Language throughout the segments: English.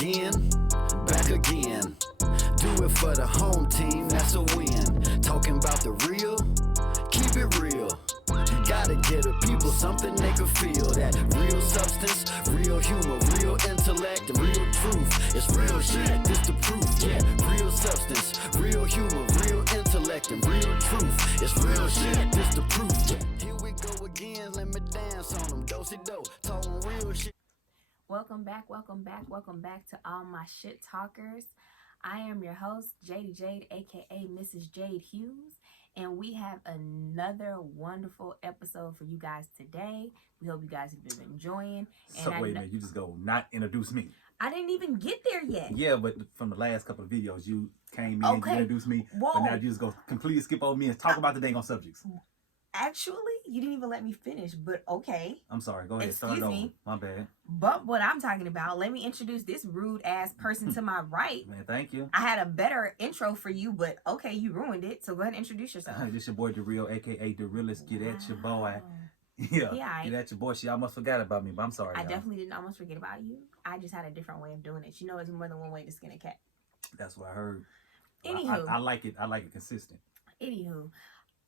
again, back again. Do it for the home team, that's a win. Talking about the real, keep it real. You gotta give the people something they can feel. That real substance, real humor, real intellect, and real truth. It's real shit, this the proof. Yeah, real substance, real humor, real intellect, and real truth. It's real shit, this the proof. Here we go again, let me dance on them. Do-si-do, talking real shit. Welcome back to all my shit talkers. I am your host, Jade, aka Mrs. Jade Hughes, and we have another wonderful episode for you guys today. We hope you guys have been enjoying. So wait a minute, you just go not introduce me. I didn't even get there yet. Yeah, but from the last couple of videos, you came in, Okay. you introduced me, Whoa. but now you just go completely skip over me and talk about the dang on subjects. Actually, you didn't even let me finish, but okay. I'm sorry, go ahead, Excuse start it over. me. My bad. But what I'm talking about, let me introduce this rude ass person to my right. Man, thank you. I had a better intro for you, but okay, you ruined it. So go ahead and introduce yourself. This your boy, The Real, aka The Realest. Get at your boy. Wow. Yeah, get at your boy. She almost forgot about me, but I'm sorry. I y'all. definitely didn't almost forget about you. I just had a different way of doing it. You know, it's more than one way to skin a cat. That's what I heard. Anywho. I like it. I like it consistent. Anywho,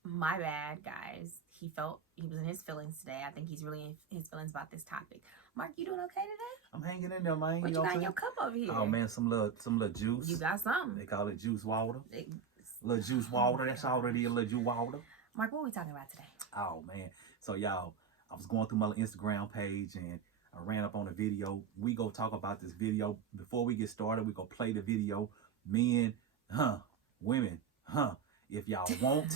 my bad, guys. He was in his feelings today. I think he's really in his feelings about this topic. Mark, you doing okay today? I'm hanging in there, man. What you know got in I'm your cup over here? Oh man, some little juice. You got something. They call it juice water. It- Little juice water. That's all it is. Little juice water. Mark, what are we talking about today? Oh man. So y'all, I was going through my Instagram page and I ran up on a video. We go talk about this video. Before we get started, we go play the video. Men, women, if y'all want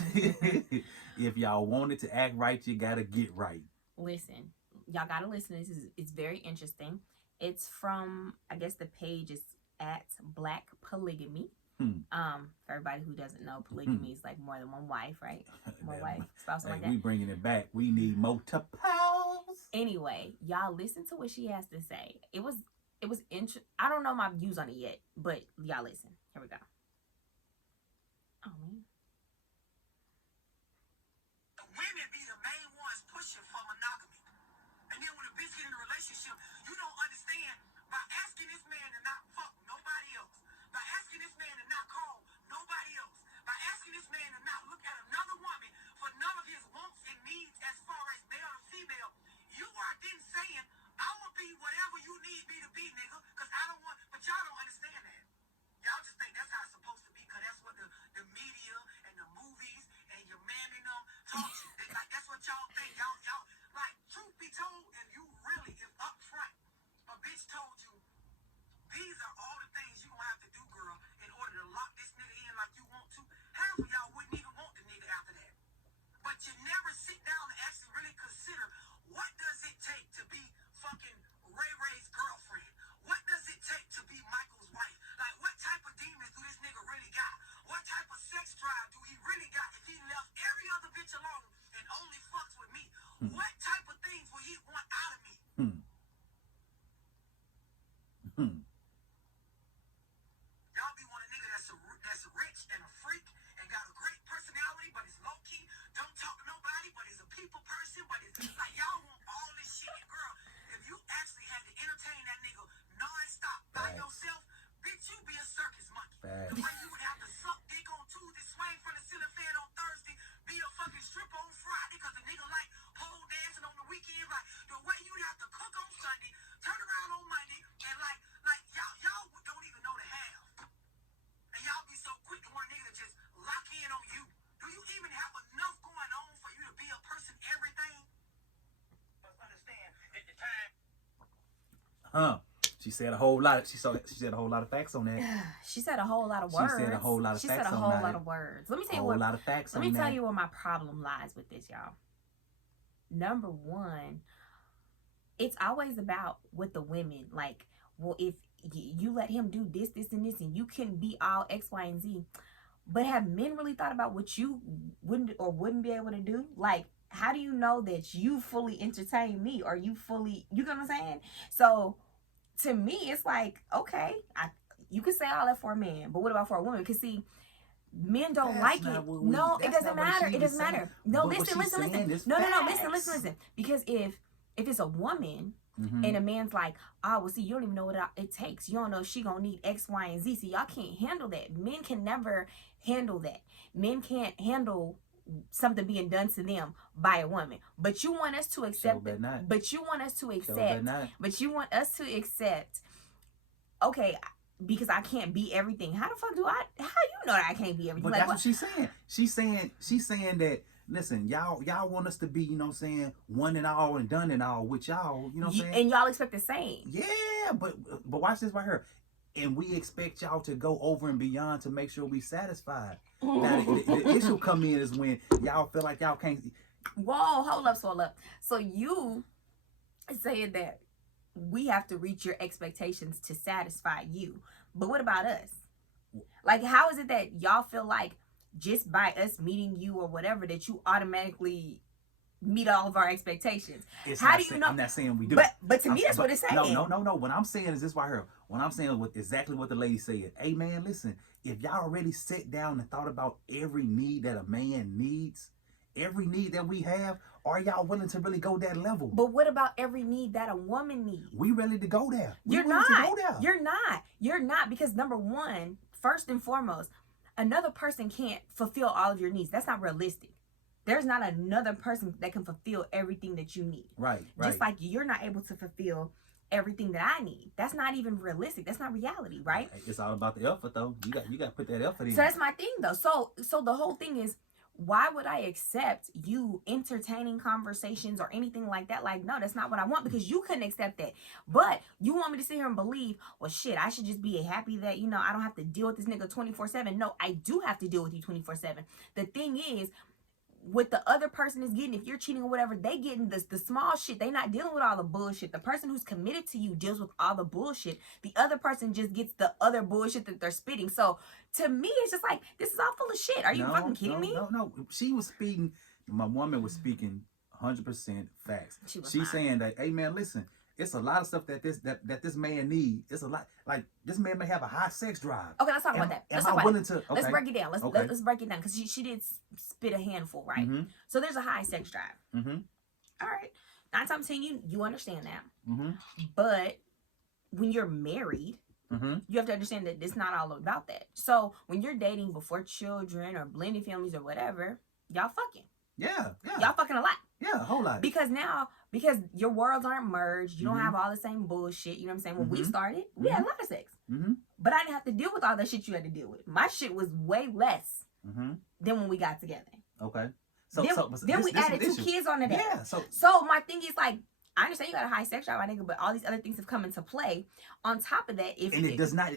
if y'all wanted to act right, you gotta get right. Listen, y'all gotta listen. It's very interesting. It's from, I guess the page is at Black Polygamy. For everybody who doesn't know, polygamy is like more than one wife, right? More wife, spouse, something like that. We bringing it back. We need multiples. Anyway, y'all listen to what she has to say. It was I don't know my views on it yet, but y'all listen. Here we go. Oh man. Women be the main ones pushing for monogamy. And then when a bitch get in a relationship, you don't understand, by asking this man to not fuck nobody else, by asking this man to not call nobody else, by asking this man to not look at another woman for none of his wants and needs as far as male and female, you are then saying, I'ma be whatever you need me to be, nigga, because I don't want, but y'all don't understand that. Y'all just think that's how it's supposed to be, because that's what the media and the movies and your man and them talk to. Like, that's what y'all think. Y'all, like, truth be told, if up front, a bitch told you, these are all the things you gonna have to do, girl, in order to lock this nigga in like you want to, half of y'all wouldn't even want the nigga after that. But you never sit down and actually really consider, what does it take to be fucking Ray Ray's girlfriend? What does it take to be Michael's wife? Like, what type of demons do this nigga really got? What type of sex drive do he really got if he left every other bitch alone and only fucks with me? What type of things will he want out of me? Y'all be want a nigga that's rich and a freak and got a great personality, but is low key, don't talk to nobody, but is a people person, but is like, y'all want all this shit. And girl, if you actually had to entertain that nigga non-stop by yourself, bitch, you be a circus monkey. The way you would have to suck dick on Tuesday, swing from the ceiling fan on Thursday, be a fucking stripper on Friday, because the nigga like pole dancing on the weekend, like the way you'd have to cook on Sunday, turn around on Monday, and like y'all don't even know the half. And y'all be so quick to want a nigga to just lock in on you. Do you even have enough going on for you to be a person everything? Understand at the time. She said a whole lot. She said a whole lot of facts on that. She said a whole lot of words. She said a whole lot of She facts said a on whole that. lot of words. Let me tell you A whole lot of facts Let on me tell that. you where my problem lies with this, y'all. Number one, it's always about with the women. Like, well, if you let him do this, and this, and you can be all X, Y, and Z. But have men really thought about what you wouldn't be able to do? Like, how do you know that you fully entertain me, or you know what I'm saying? So to me, it's like, okay, you can say all that for a man, but what about for a woman? Because see, men don't That's like not it. what we- No, it that's doesn't not what matter. she It was doesn't matter. saying. No, But what listen. she's saying is No, facts. listen. Because if it's a woman, And a man's like, oh, well, see, you don't even know what it takes. You don't know if she gonna need X, Y, and Z. So y'all can't handle that. Men can never handle that. Men can't handle something being done to them by a woman. But you want us to accept it. But you want us to accept. But you want us to accept. Okay, because I can't be everything. How the fuck do I? How you know that I can't be everything? But like, that's what she's saying. She's saying that. Listen, y'all want us to be, you know what I'm saying, one and all and done and all with y'all, you know what I'm saying? And y'all expect the same. Yeah, but watch this right here. And we expect y'all to go over and beyond to make sure we satisfied. Now, the issue come in is when y'all feel like y'all can't. Whoa, hold up. So you saying that we have to reach your expectations to satisfy you. But what about us? Like, how is it that y'all feel like just by us meeting you or whatever that you automatically meet all of our expectations? How do you know? I'm not saying we do. But to me, that's what it's saying. No. What I'm saying is this right here. What I'm saying is exactly what the lady said. Hey, man, listen. If y'all already sat down and thought about every need that a man needs, every need that we have, are y'all willing to really go that level? But what about every need that a woman needs? We ready to go there. You're not. You're not, because number one, first and foremost, another person can't fulfill all of your needs. That's not realistic. There's not another person that can fulfill everything that you need. Right. Just like you're not able to fulfill everything that I need. That's not even realistic. That's not reality, right? It's all about the effort, though. You got to put that effort in. So that's my thing, though. So the whole thing is, why would I accept you entertaining conversations or anything like that? Like, no, that's not what I want, because you couldn't accept that. But you want me to sit here and believe, well, shit, I should just be happy that, you know, I don't have to deal with this nigga 24/7. No, I do have to deal with you 24/7. The thing is, what the other person is getting, if you're cheating or whatever, they getting the small shit. They not dealing with all the bullshit. The person who's committed to you deals with all the bullshit. The other person just gets the other bullshit that they're spitting. So to me, it's just like, this is all full of shit. Are you fucking kidding me? No. She was speaking. My woman was speaking 100% facts. She's saying that, hey, man, listen. It's a lot of stuff that this man needs. It's a lot. Like, this man may have a high sex drive. Okay, let's talk about that. Let's break it down. Let's break it down, because she did spit a handful, right? Mm-hmm. So there's a high sex drive. Mm-hmm. All right. 9 times 10, you understand that. Mm-hmm. But when you're married, mm-hmm. you have to understand that it's not all about that. So when you're dating before children or blended families or whatever, y'all fucking. Yeah. Y'all fucking a lot. Yeah, a whole lot. Because your worlds aren't merged, you don't have all the same bullshit. You know what I'm saying? When we started, we had a lot of sex. Mm-hmm. But I didn't have to deal with all that shit you had to deal with. My shit was way less than when we got together. Okay. Then we added 2 kids onto that. Yeah. So my thing is, like, I understand you got a high sex drive, I think, but all these other things have come into play. On top of that, it does not,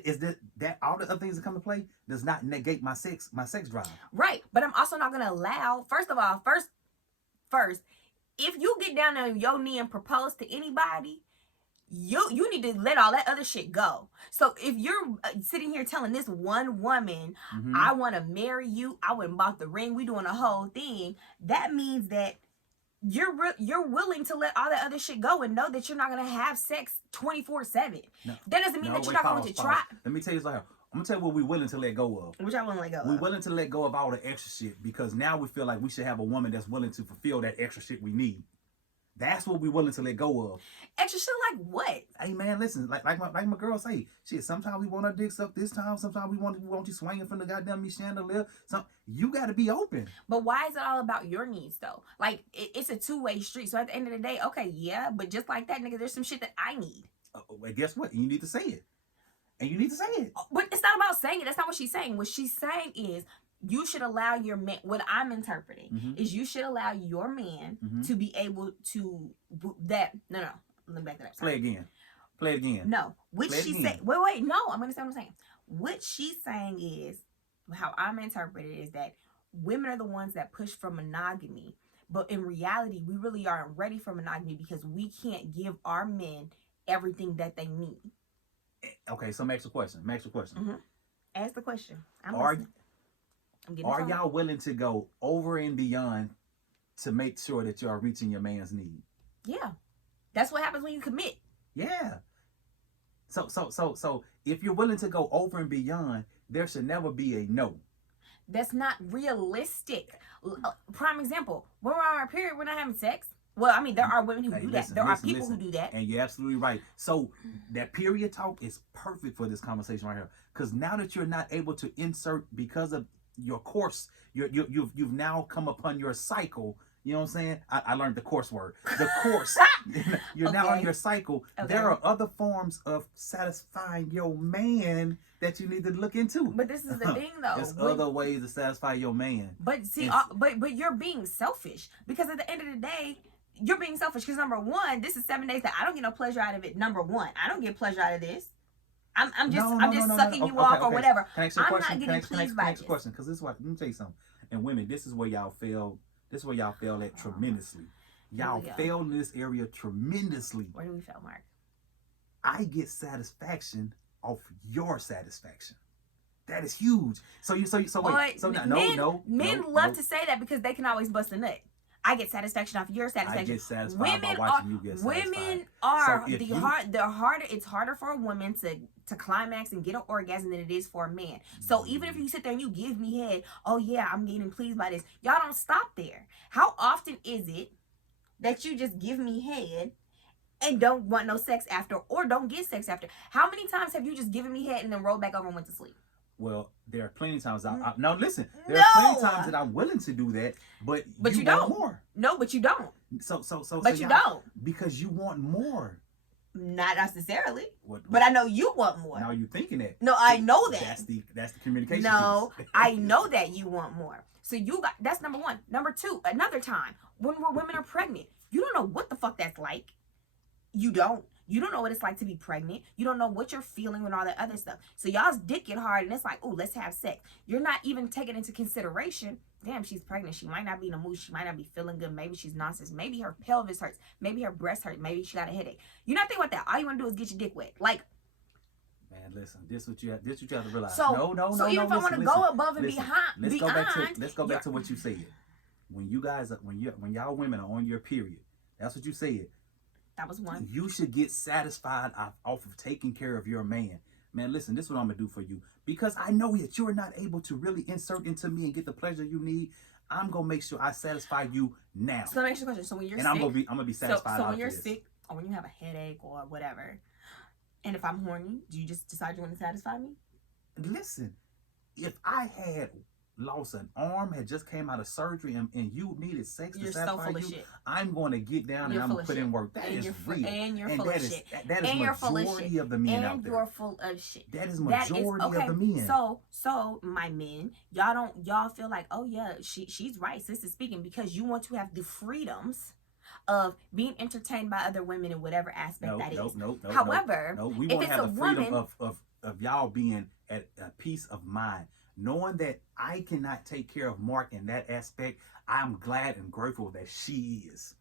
that all the other things that come into play does not negate my sex drive. Right. But I'm also not gonna allow, first, if you get down on your knee and propose to anybody, you need to let all that other shit go. So if you're sitting here telling this one woman, I want to marry you, I went and bought the ring, we doing a whole thing, that means that you're willing to let all that other shit go and know that you're not gonna have sex 24/7. No, that doesn't mean that you're not going to try. Let me tell you something. I'm gonna tell you what we're willing to let go of. Which I wouldn't let go of. We're willing to let go of all the extra shit, because now we feel like we should have a woman that's willing to fulfill that extra shit we need. That's what we're willing to let go of. Extra shit like what? Hey, man, listen, like my girl say, shit, sometimes we want our dicks up this time, sometimes we want you swinging from the goddamn chandelier. You got to be open. But why is it all about your needs, though? Like, it's a two-way street. So at the end of the day, okay, yeah, but just like that, nigga, there's some shit that I need. Well, guess what? You need to say it. And you need to say it. But it's not about saying it. That's not what she's saying. What she's saying is, you should allow your man, what I'm interpreting is you should allow your man to be able to, let me back that up. Play it again. No. Which she said, wait, no, I'm going to say what I'm saying. What she's saying is, how I'm interpreting is that women are the ones that push for monogamy. But in reality, we really aren't ready for monogamy because we can't give our men everything that they need. Okay, so ask the question. Ask the question. Are y'all willing to go over and beyond to make sure that you are reaching your man's need? Yeah. That's what happens when you commit. Yeah. So if you're willing to go over and beyond, there should never be a no. That's not realistic. Prime example, when we're on our period, we're not having sex. Well, I mean, there are women who Hey, do listen, that. There listen, are people listen. who do that. And you're absolutely right. So that period talk is perfect for this conversation right here. Because now that you're not able to insert because of your course, you've now come upon your cycle. You know what I'm saying? I learned the course word. The course. You're now on Okay. your cycle. Okay. There are other forms of satisfying your man that you need to look into. But this is the thing, though. There's other ways to satisfy your man. But see, It's- but you're being selfish, because at the end of the day, you're being selfish. Because number one, this is 7 days that I don't get no pleasure out of it. Number one, I don't get pleasure out of this. I'm just sucking you off or whatever. Can I ask you a I'm question? not getting pleased by this. Question, because this is what, let me tell you something. And women, this is where y'all fail. This is where y'all fail at tremendously. Y'all Here we go. fail in this area tremendously. Where do we fail, Mark? I get satisfaction off your satisfaction. That is huge. So wait. So now, men love to say that because they can always bust a nut. I get satisfaction off your satisfaction. I get satisfied by watching you get satisfied. Women are So if you- harder. It's harder for a woman to climax and get an orgasm than it is for a man. So even if you sit there and you give me head, oh yeah, I'm getting pleased by this. Y'all don't stop there. How often is it that you just give me head and don't want no sex after, or don't get sex after? How many times have you just given me head and then rolled back over and went to sleep? Well, there are plenty of times. Now listen, there No. are plenty of times that I'm willing to do that, but you want don't. more. No, but you don't. So But you y'all- don't. because you want more. Not necessarily. What, But I know you want more. now you thinking that. No, I know that. That's the communication. No, piece. I know that you want more. So that's number one. Number two, another time when women are pregnant, you don't know what the fuck that's like. You don't know what it's like to be pregnant. You don't know what you're feeling and all that other stuff. So y'all's dick get hard and it's like, oh, let's have sex. You're not even taking into consideration, damn, she's pregnant. She might not be in a mood. She might not be feeling good. Maybe she's nonsense. Maybe her pelvis hurts. Maybe her breast hurts. Maybe she got a headache. You're not thinking about that. All you want to do is get your dick wet. Like, Man, listen. This what you have to realize. So- no. so even if I listen, wanna listen, go above and listen. beyond, Let's go back to what you said. When y'all women are on your period, that's what you said. that was one. You should get satisfied off of taking care of your man. Man, listen, this is what I'm gonna do for you. Because I know that you're not able to really insert into me and get the pleasure you need. I'm gonna make sure I satisfy you now. So let me ask you a question. So when you're And sick, I'm gonna be satisfied. so out when of you're this. sick or when you have a headache or whatever, and if I'm horny, do you just decide you want to satisfy me? Listen, if I had lost an arm, had just came out of surgery, and you needed sex You're to so satisfy full of you, shit. I'm going to get down You're and I'm full going of to put shit. in work. That And is you're real. and you're And full that of is shit. that is And you're full of majority shit. of the men out And there. you're full of shit. That is That is majority okay. of the men. So my men, y'all feel like, oh yeah, she's right, sis is speaking, because you want to have the freedoms of being entertained by other women in whatever aspect that is. No. However, no, we if want to it's have a the freedom woman- of y'all being at a peace of mind, knowing that I cannot take care of Mark in that aspect. I'm glad and grateful that she is.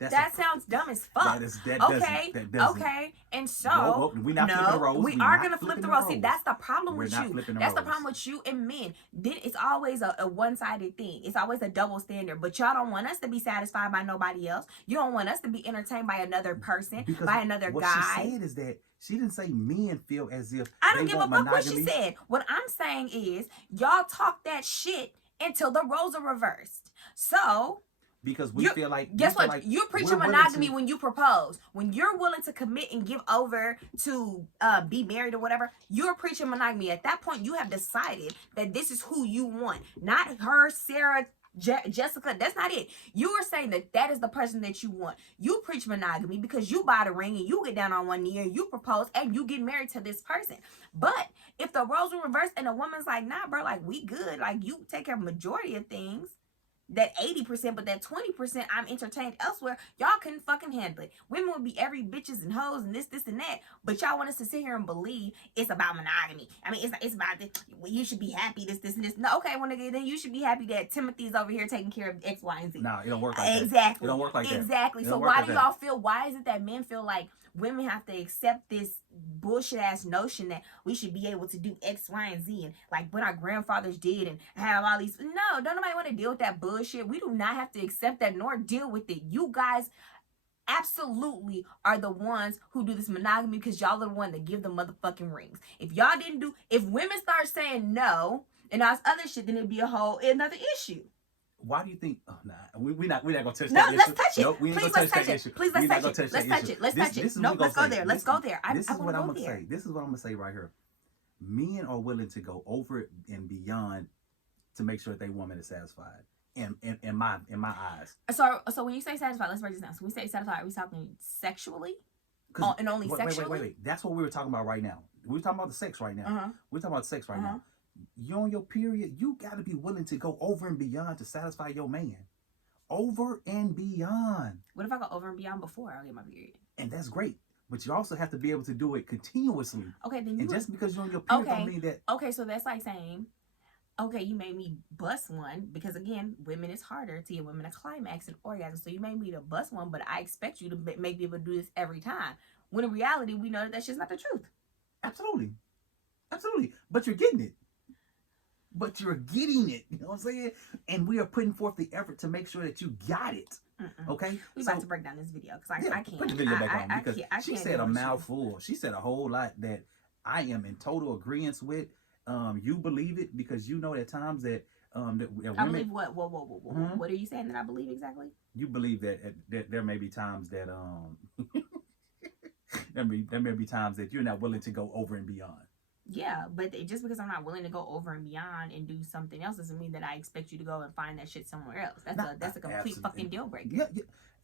That sounds dumb as fuck. That doesn't. Okay, and so Whoa, we're not flipping the roles. we We're are not gonna flip flipping the the roles. See, roles. that's the problem We're with not you. flipping the That's the roles. problem with you and men. Then it's always a one-sided thing. It's always a double standard. But y'all don't want us to be satisfied by nobody else. You don't want us to be entertained by another person, Because by another what guy. she said is that she didn't say men feel as if I don't they give a want fuck what she monogamy. said. What I'm saying is, y'all talk that shit until the roles are reversed. So Because we feel like guess we feel what? like You're preaching we're willing monogamy to- when you propose. When you're willing to commit and give over to be married or whatever, you're preaching monogamy. At that point, you have decided that this is who you want, not her, Sarah, Jessica. That's not it. You are saying that is the person that you want. You preach monogamy because you buy the ring and you get down on one knee and you propose and you get married to this person. But if the roles were reversed and a woman's like, nah, bro, like we good, like you take care of majority of things, that 80%, but that 20% I'm entertained elsewhere, y'all couldn't fucking handle it. Women would be every bitches and hoes and this and that, but y'all want us to sit here and believe it's about monogamy. I mean, it's about this, well, you should be happy, this and this. No, okay, then you should be happy that Timothy's over here taking care of X, Y, and Z. No, it don't work like that. Exactly. It don't work like that. Exactly. It So don't work why like do that. y'all feel, why is it that men feel like women have to accept this bullshit ass notion that we should be able to do X, Y, and Z and like what our grandfathers did and have all these? No, don't nobody want to deal with that bullshit. We do not have to accept that nor deal with it. You guys absolutely are the ones who do this monogamy because y'all are the one that give the motherfucking rings. If y'all didn't do, if women start saying no and all this other shit, then it'd be a whole another issue. Why do you think? Oh, nah, we're not gonna touch No, that let's issue. touch it. Nope, we ain't Please, gonna let's touch touch that it. issue. Please, We let's not touch gonna it. Let's touch it. Let's touch it. This is No, what we let's gonna go say. there. Let's go there. This is what I'm gonna there. say. This is what I'm gonna say right here. Men are willing to go over and beyond to make sure that their woman is satisfied. In my eyes. So when you say satisfied, let's break this down. So when we say satisfied, are we talking sexually? And only sexually? Wait. That's what we were talking about right now. We're talking about the sex right now. Uh-huh. We're talking about sex right now. You on your period, you got to be willing to go over and beyond to satisfy your man. Over and beyond. What if I go over and beyond before I get my period? And that's great. But you also have to be able to do it continuously. Okay, then and just because you're on your period don't mean that. Okay, so that's like saying, okay, you made me bust one because again, women it's harder to get women a climax and orgasm. So you made me to bust one, but I expect you to make me able to do this every time. When in reality, we know that that's just not the truth. Absolutely. But you're getting it. You know what I'm saying? And we are putting forth the effort to make sure that you got it. Okay? We're about to break down this video because I can't. Put the video back on because she can't said a mouthful. She said a whole lot that I am in total agreement with. You believe it because you know at times that women, I believe what? Whoa. What are you saying that I believe exactly? You believe that there may be times that there may be times that you're not willing to go over and beyond. Yeah, but just because I'm not willing to go over and beyond and do something else doesn't mean that I expect you to go and find that shit somewhere else. That's a complete fucking deal breaker. Yeah.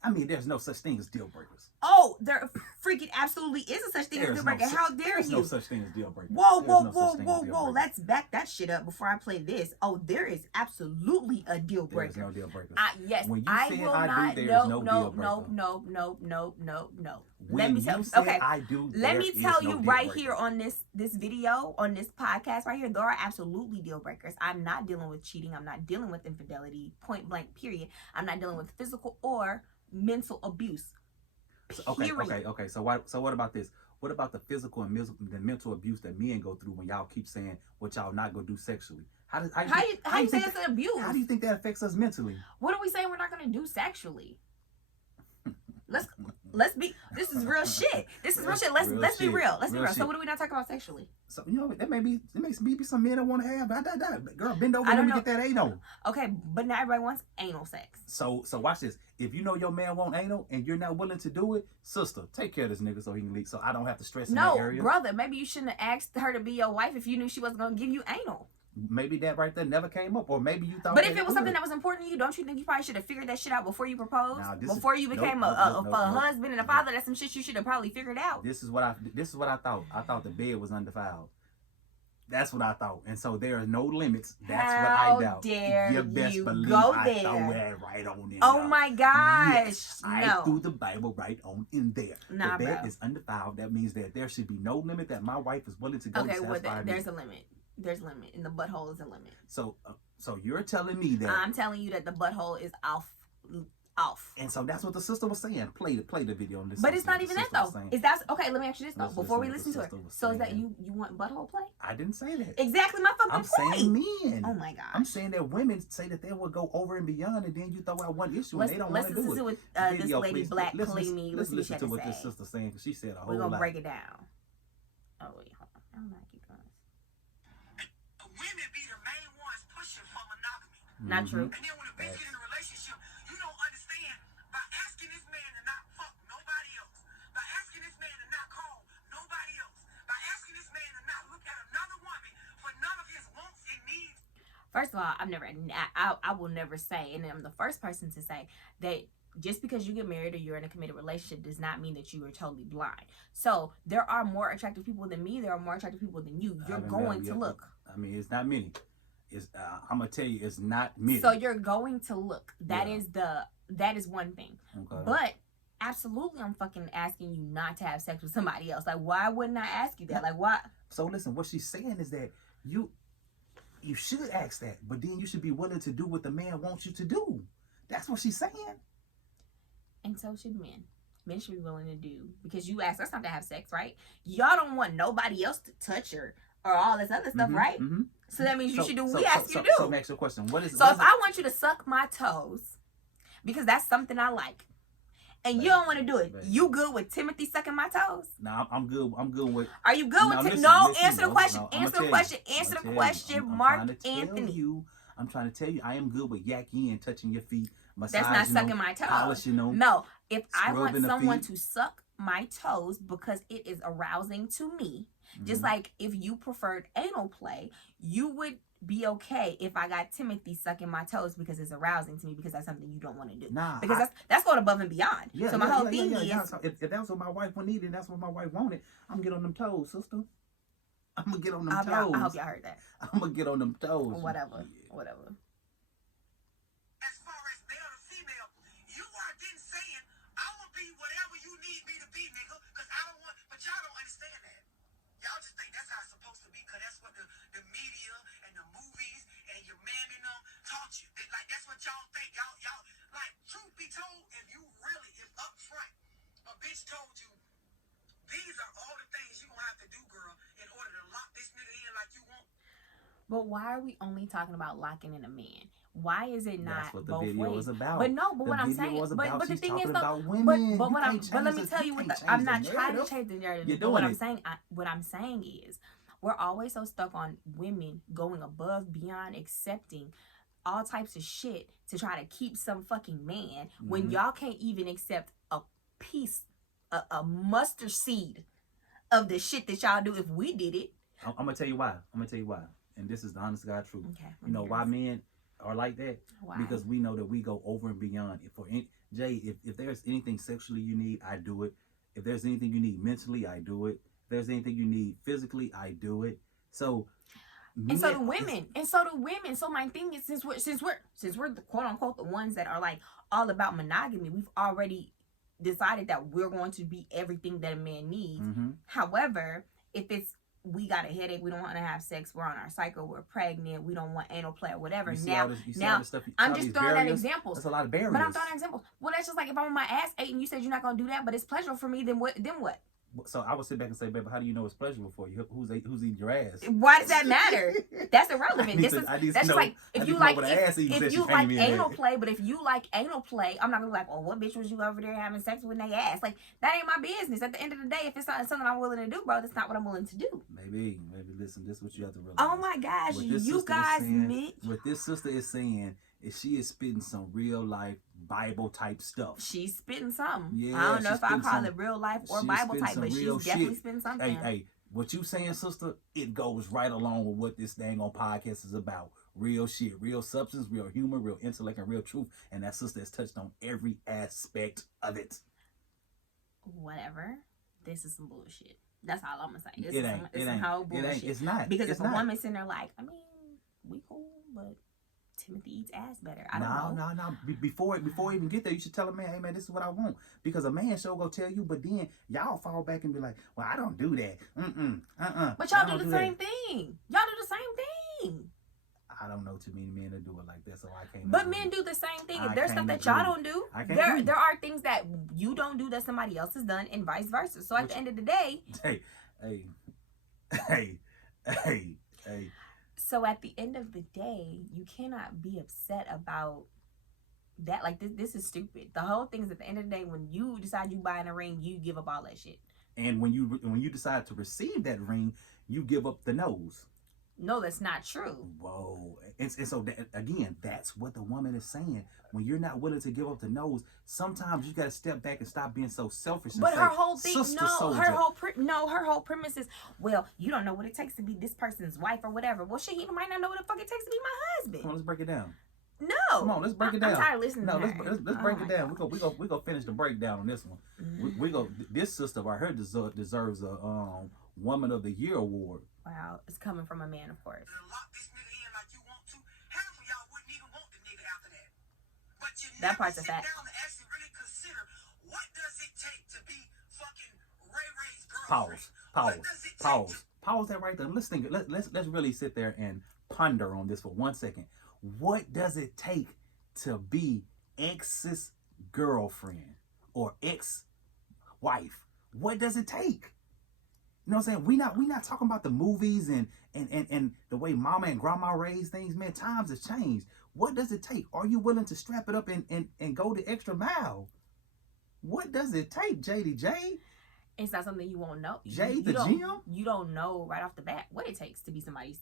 I mean, there's no such thing as deal breakers. Oh, there freaking absolutely is a such thing as deal breaker. How dare you? There's no such thing as deal breaker. Whoa. Let's back that shit up before I play this. Oh, there is absolutely a deal breaker. There's no deal breaker. Yes, when you I say will I not. Do, there is no deal No. When Let me tell you say okay. I do, Let me tell you no right here on this video, on this podcast right here, there are absolutely deal breakers. I'm not dealing with cheating. I'm not dealing with infidelity. Point blank. Period. I'm not dealing with physical or mental abuse. Period. Okay. So what about this? What about the physical and the mental abuse that men go through when y'all keep saying what y'all not gonna do sexually? How you say it's an abuse? How do you think that affects us mentally? What are we saying we're not gonna do sexually? Let's be. This is real shit. This is real shit. Let's be real. Let's be real. So what are we not talking about sexually? So there makes me some men that want to have. Girl, bend over. Let me get that anal. Okay, but not everybody wants anal sex. So watch this. If you know your man want anal and you're not willing to do it, sister, take care of this nigga so he can leak. So I don't have to stress in that area. No, brother, maybe you shouldn't have asked her to be your wife if you knew she wasn't gonna give you anal. Maybe that right there never came up, or maybe you thought. But if it was something that was important to you, don't you think you probably should have figured that shit out before you proposed? Before you became a husband and a father? That's some shit you should have probably figured out. This is what I thought. I thought the bed was undefiled. That's what I thought, and so there are no limits. That's How what I doubt. Dare you best you believe go I there? throw it right on in Oh there. my gosh! Yes, I threw the Bible right on in there. Nah, the bed bro. is undefiled. That means that there should be no limit that my wife is willing to go. Okay, to satisfy me. there's a limit. There's a limit, and the butthole is a limit. So you're telling me that I'm telling you that the butthole is off. And so that's what the sister was saying. Play the video on this. But it's not even that though. Is that okay? Let me ask you this though. Before we listen to it, so is that you want butthole play? I didn't say that. Exactly my fucking point. I'm saying men. Oh my god. I'm saying that women say that they will go over and beyond, and then you throw out one issue and they don't want to do it. Let's listen to what this lady Black Polygamy. Let's listen to what this sister saying because she said a whole lot. We're gonna break it down. Oh wait, hold on. I don't know. Keep going. Women be the main ones pushing for monogamy. Not true. And then when a bitch get in a relationship, you don't understand by asking this man to not fuck nobody else, by asking this man to not call nobody else, by asking this man to not look at another woman for none of his wants and needs. First of all, I will never say, and I'm the first person to say that just because you get married or you're in a committed relationship does not mean that you are totally blind. So there are more attractive people than me. There are more attractive people than you. You're going to look. I mean, it's not many. It's I'm gonna tell you, it's not many. So you're going to look. That is one thing. Okay. But absolutely, I'm fucking asking you not to have sex with somebody else. Like, why wouldn't I ask you that? Like, why? So listen, what she's saying is that you should ask that, but then you should be willing to do what the man wants you to do. That's what she's saying. And so should men. Men should be willing to do, because you asked us not to have sex, right? Y'all don't want nobody else to touch her or all this other stuff, right? Mm-hmm. So that means you should do what we ask you to do. So next question, what is? So if I want you to suck my toes, because that's something I like, and you don't want to do it, you good with Timothy sucking my toes? No, I'm good. I'm good with. Are you good with? Answer the question. Answer the question. Answer the question, Mark Anthony. I'm trying to tell you, I am good with yakking and touching your feet, massaging That's not sucking them, my toes. polishing them. No, if I want scrubbing the someone feet. to suck my toes because it is arousing to me, just like if you preferred anal play, you would be okay if I got Timothy sucking my toes because it's arousing to me, because that's something you don't want to do. Nah, because that's going above and beyond. Yeah, so my whole thing is, So if that's what my wife needed, and that's what my wife wanted, I'm gonna get on them toes, sister. I'm gonna get on them toes. I hope y'all heard that. I'm gonna get on them toes. Whatever. As far as male to female, you are then saying, I will be whatever you need me to be, nigga, because I don't want, but y'all don't understand that. Y'all just think that's how it's supposed to be, because that's what the media and the movies and your man and them taught you. Like, that's what y'all think. Y'all, like, truth be told, if up front, a bitch told you, these are all the things you gonna have to do, girl, in order to lock this nigga in like you want. But why are we only talking about locking in a man? Why is it not That's what the both video ways? Was about. But no, but the what I'm video saying, was but about, the thing is, about though, women. but let me tell you what I'm not trying to change the narrative. You're But what doing I'm it. saying, what I'm saying is, we're always so stuck on women going above, beyond, accepting all types of shit to try to keep some fucking man when y'all can't even accept a piece, a mustard seed of the shit that y'all do if we did it. I'm gonna tell you why. And this is the honest God truth. Okay. You know why men are like that? Why? Because we know that we go over and beyond. Jay, if there's anything sexually you need, I do it. If there's anything you need mentally, I do it. If there's anything you need physically, I do it. So and so do women. So my thing is, since we're the quote unquote the ones that are like all about monogamy, we've already decided that we're going to be everything that a man needs. However, if it's we got a headache, we don't want to have sex, we're on our cycle, we're pregnant, we don't want anal play or whatever. I'm just throwing out examples. That's a lot of barriers. But I'm throwing out examples. Well, that's just like if I want my ass ate and you said you're not gonna do that, but it's pleasurable for me, then what? So I would sit back and say, baby, how do you know it's pleasurable for you? Who's eating your ass? Why does that matter? That's irrelevant. That's just like if you like anal play, but if you like anal play, I'm not gonna be like, oh, what bitch was you over there having sex with their ass? Like, that ain't my business. At the end of the day, if it's not something I'm willing to do, bro, that's not what I'm willing to do. Maybe listen, this is what you have to realize. Oh my gosh, you guys what this sister is saying is she is spitting some real life Bible type stuff. She's spitting something. Yeah, I don't know if I call it real life or Bible type, but she's definitely spitting something. Hey, what you saying, sister, it goes right along with what this dang on podcast is about. Real shit, real substance, real humor, real intellect, and real truth. And that sister has touched on every aspect of it. Whatever. This is some bullshit. That's all I'm gonna say. It's not. Because if a woman's sitting there like, I mean, we cool, but Timothy eats ass better. I don't know. No. Before we even get there, you should tell a man, hey man, this is what I want. Because a man sure go tell you, but then y'all fall back and be like, well, I don't do that. But y'all do the same thing. Y'all do the same thing. I don't know too many men that do it like that, so I can't. But men do the same thing. If there's stuff that y'all don't do, there are things that you don't do that somebody else has done, and vice versa. So at the end of the day, hey. So at the end of the day, you cannot be upset about that. Like, this is stupid. The whole thing is at the end of the day, when you decide you buying a ring, you give up all that shit. And when you decide to receive that ring, you give up the nose. No, that's not true. Whoa. And so, again, that's what the woman is saying. When you're not willing to give up the nose, sometimes you got to step back and stop being so selfish. And but say, her whole thing, her whole premise is, well, you don't know what it takes to be this person's wife or whatever. Well, shit, he might not know what the fuck it takes to be my husband. Come on, let's break it down. No. Come on, let's break it down. I'm tired of listening to her. Let's break it down. We go finish the breakdown on this one. This sister right here deserves a Woman of the Year award. Wow, it's coming from a man, of course. Lock this nigga in like you want to. Half of y'all wouldn't even want the nigga after that. But you that never part's a sit fact. down to actually really consider what does it take to be fucking Ray Ray's girlfriend. Pause that right there. Let's think. Let's really sit there and ponder on this for 1 second. What does it take to be ex's girlfriend or ex-wife? What does it take? You know what I'm saying? We not talking about the movies and the way mama and grandma raised things, man. Times have changed. What does it take? Are you willing to strap it up and go the extra mile? What does it take, Jade? It's not something you won't know. Jade, you don't know right off the bat what it takes to be somebody's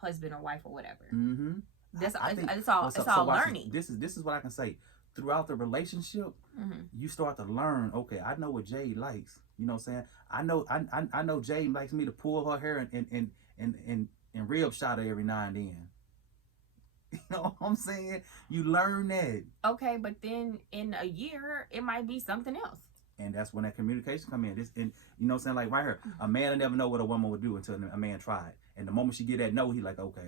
husband or wife or whatever. Mm-hmm. That's I think- it's all well, so watch learning. This is what I can say. Throughout the relationship, you start to learn. Okay, I know what Jade likes. You know what I'm saying? I know Jade likes me to pull her hair and rib shot her every now and then. You know what I'm saying? You learn that. Okay, but then in a year, it might be something else. And that's when that communication come in. And you know what I'm saying? Like right here, a man will never know what a woman would do until a man tried. And the moment she get that no, he like, okay,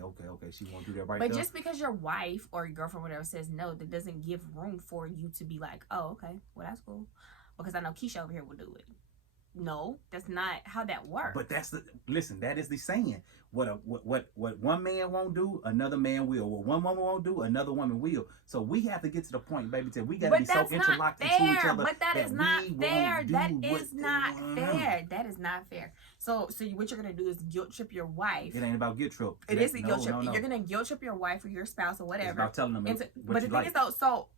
she won't do that right. But just because your wife or your girlfriend, whatever, says no, that doesn't give room for you to be like, oh, okay, well that's cool, because I know Keisha over here will do it. No, that's not how that works. But that is the saying. What one man won't do, another man will. What one woman won't do, another woman will. So we have to get to the point, baby, that we got to be so interlocked into each other. But that is not fair. That is not fair. Mm. That is not fair. So what you're gonna do is guilt trip your wife. It ain't about guilt trip. It is a guilt trip. You're gonna guilt trip your wife or your spouse or whatever. It's about telling them but the thing is, so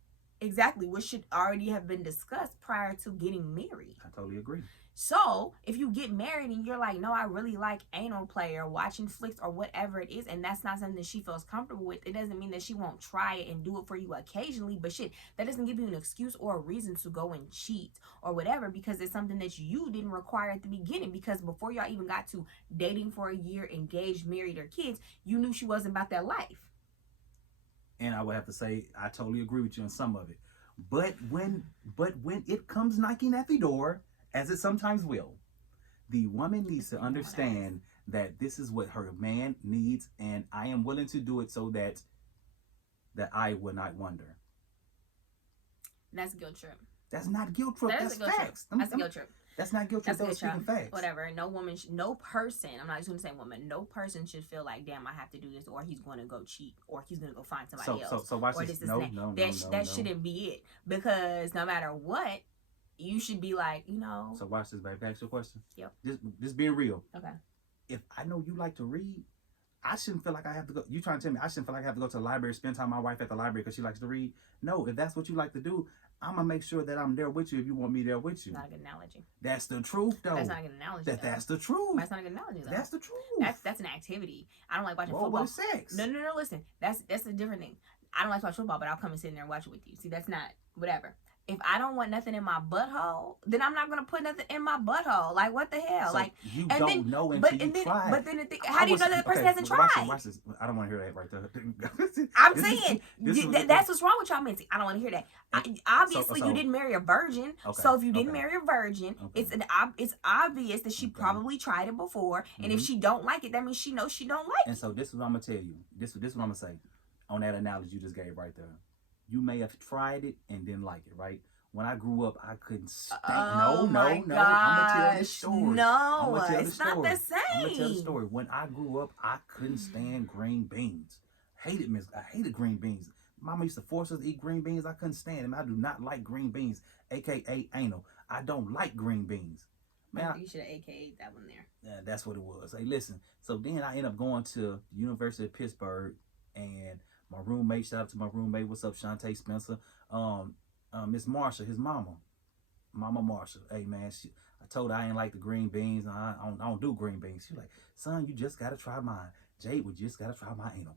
exactly what should already have been discussed prior to getting married. I totally agree. So if you get married and you're like, no, I really like anal play or watching flicks or whatever it is, and that's not something that she feels comfortable with, it doesn't mean that she won't try it and do it for you occasionally. But shit, that doesn't give you an excuse or a reason to go and cheat or whatever, because it's something that you didn't require at the beginning. Because before y'all even got to dating for a year, engaged, married, or kids, you knew she wasn't about that life. And I would have to say I totally agree with you on some of it. But when it comes knocking at the door, as it sometimes will, the woman needs to understand that this is what her man needs, and I am willing to do it so that I will not wonder. That's guilt trip. That's not guilt trip. That's facts. That's a guilt trip. That's not guilt trip. That's speaking facts. Whatever. No woman, no person. I'm not just going to say woman. No person should feel like, damn, I have to do this, or he's going to go cheat, or he's going to go find somebody else. So watch or this. That shouldn't be it, because no matter what, you should be like, you know. So watch this, baby. Ask your question. Yep. This being real. Okay. If I know you like to read, I shouldn't feel like I have to go. You trying to tell me I shouldn't feel like I have to go to the library, spend time with my wife at the library because she likes to read? No, if that's what you like to do, I'm gonna make sure that I'm there with you if you want me there with you. Not a good analogy. That's the truth, though. That's not a good analogy. That's the truth. That's not a good analogy, though. That's the truth. That's an activity. I don't like watching football. What is sex? No. Listen, that's a different thing. I don't like to watch football, but I'll come and sit in there and watch it with you. See, that's not whatever. If I don't want nothing in my butthole, then I'm not gonna put nothing in my butthole. Like, what the hell? So like, you and don't then, know until you try. But then how do you know that the person hasn't tried? Watch this. I don't want to hear that right there. I'm saying that's what's wrong with y'all, Minty. I don't want to hear that. Obviously, you didn't marry a virgin. Okay, so if you didn't marry a virgin, okay. it's obvious that she probably tried it before. And if she don't like it, that means she knows she don't like it. And so this is what I'm gonna tell you. This is what I'm gonna say on that analogy you just gave right there. You may have tried it and didn't like it, right? When I grew up, I couldn't stand. No. I'm gonna tell the story. No, it's not the same. I'm gonna tell the story. When I grew up, I couldn't stand green beans. I hated green beans. Mama used to force us to eat green beans. I couldn't stand them. I do not like green beans, aka anal. I don't like green beans. Man, you should have AKA'd that one there. Yeah, that's what it was. Hey, listen. So then I ended up going to the University of Pittsburgh, and my roommate. Shout out to my roommate. What's up, Shantae Spencer? Miss Marsha, his mama Marsha. Hey man, I told her I ain't like the green beans. I don't do green beans. She like, son, you just gotta try mine. Jade, we just gotta try my anal.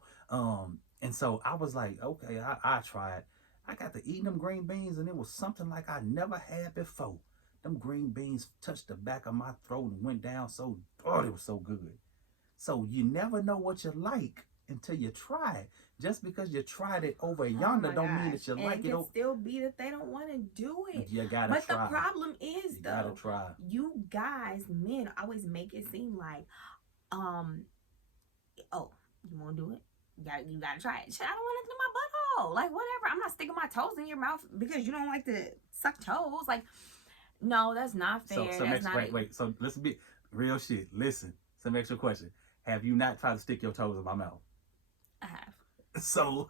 And so I was like, okay, I tried. I got to eating them green beans, and it was something like I never had before. Them green beans touched the back of my throat and went down so. Oh, it was so good. So you never know what you like until you try it. Just because you tried it over yonder don't mean that you like it. It can still be that they don't want to do it. You gotta but try. But the problem is, you though, gotta try. You guys, men, always make it seem like, oh, you want to do it? You gotta try it. Shit, I don't want it in my butthole. Like, whatever. I'm not sticking my toes in your mouth because you don't like to suck toes. Like, no, that's not fair. So that's not wait. So listen, be real shit. Listen. Some extra question. Have you not tried to stick your toes in my mouth? I have. So.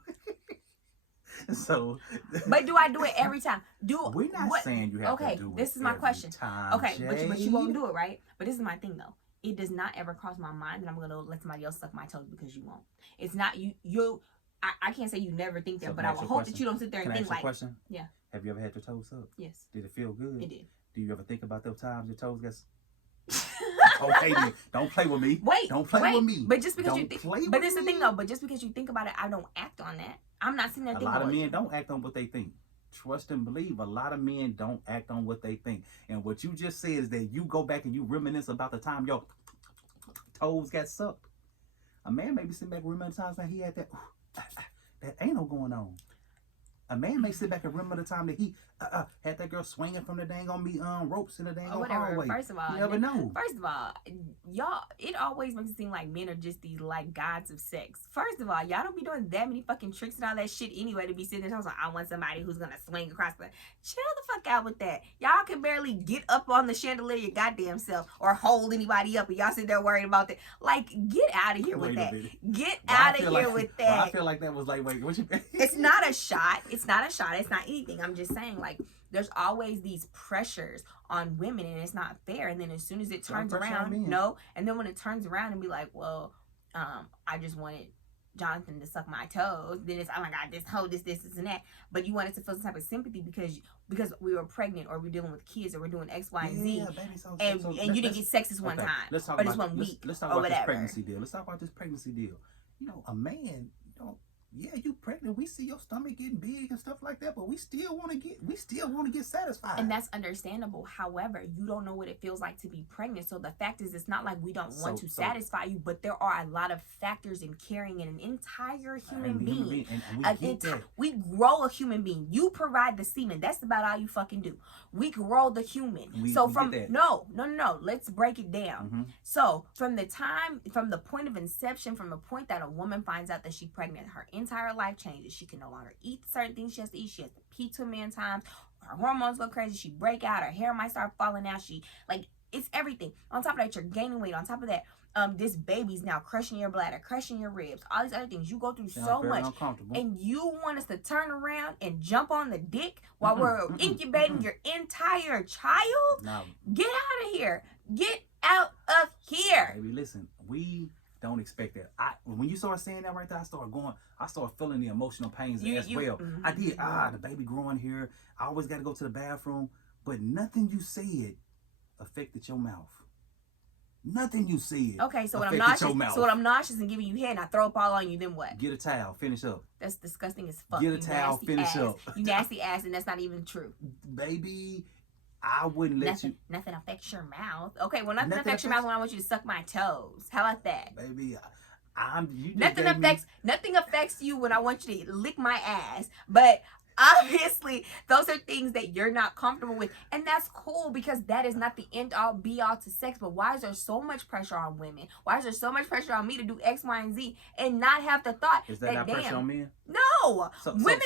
But do I do it every time? We're not saying you have to do it. This is my question. Time, okay, Jade. but you won't do it, right? But this is my thing though. It does not ever cross my mind that I'm gonna let somebody else suck my toes because you won't. It's not you. I can't say you never think that, but I will hope that you don't sit there and think like. Question? Yeah. Have you ever had your toes sucked? Yes. Did it feel good? It did. Do you ever think about those times your toes got? Okay, then. Don't play with me. Don't play with me. But just because don't you think, play but with this is the me. thing though. But just because you think about it, I don't act on that. I'm not sitting there A thinking lot of about men it. don't act on what they think. Trust and believe. A lot of men don't act on what they think. And what you just said is that you go back and you reminisce about the time your toes got sucked. A man may be sitting back and remember the times when he had that anal going on. A man may sit back and remember the time that he had that girl swinging from the dang on me ropes in the dang on hallway. First of all, you never know. First of all, y'all, it always makes it seem like men are just these like gods of sex. First of all, y'all don't be doing that many fucking tricks and all that shit anyway to be sitting there talking like, I want somebody who's gonna swing across the. Chill the fuck out with that. Y'all can barely get up on the chandelier your goddamn self or hold anybody up, and y'all sit there worried about that. Like, get out of here with that. Get out of here with that. I feel like that was like, wait, what you? It's not a shot. It's not a shot. It's not anything. I'm just saying, like, there's always these pressures on women, and it's not fair. And then as soon as it turns around, and then when it turns around and be like, well, I just wanted Jonathan to suck my toes, then it's, oh my God, this and that. But you wanted to feel some type of sympathy because we were pregnant, or we're dealing with kids, or we're doing X, Y, and Z, and you didn't get sex this one time, let's talk or about this 1 week, let's talk or about whatever. this pregnancy deal. Let's talk about this pregnancy deal. You know, a man, yeah, you pregnant. We see your stomach getting big and stuff like that, but we still want to get satisfied. And that's understandable. However, you don't know what it feels like to be pregnant. So the fact is, it's not like we don't want to satisfy you, but there are a lot of factors in carrying an entire human being. And we grow a human being. You provide the semen. That's about all you fucking do. We grow the human. No. Let's break it down. Mm-hmm. So from the point of inception, from the point that a woman finds out that she's pregnant, her entire life changes. She can no longer eat certain things she has to eat. She has to pee too many times. Her hormones go crazy. She break out. Her hair might start falling out. It's everything. On top of that, you're gaining weight. On top of that, this baby's now crushing your bladder, crushing your ribs, all these other things. You go through so much, and you want us to turn around and jump on the dick while we're incubating your entire child? No. Get out of here. Get out of here. Baby, listen, we don't expect that. When you started saying that right there, I started feeling the emotional pains as well. Mm-hmm. I did. The baby growing here. I always got to go to the bathroom. But nothing you said affected your mouth. Nothing you said. Okay, so when I'm nauseous and giving you head and I throw up all on you, then what? Get a towel, finish up. That's disgusting as fuck. Get a towel, finish up. You nasty ass, and that's not even true. Baby, I wouldn't let you. Nothing affects your mouth. Okay, well, nothing affects your mouth when I want you to suck my toes. How about that? Baby, nothing affects you when I want you to lick my ass. But obviously, those are things that you're not comfortable with. And that's cool, because that is not the end all be all to sex. But why is there so much pressure on women? Why is there so much pressure on me to do X, Y, and Z and not have the thought is that not pressure on men? No. Women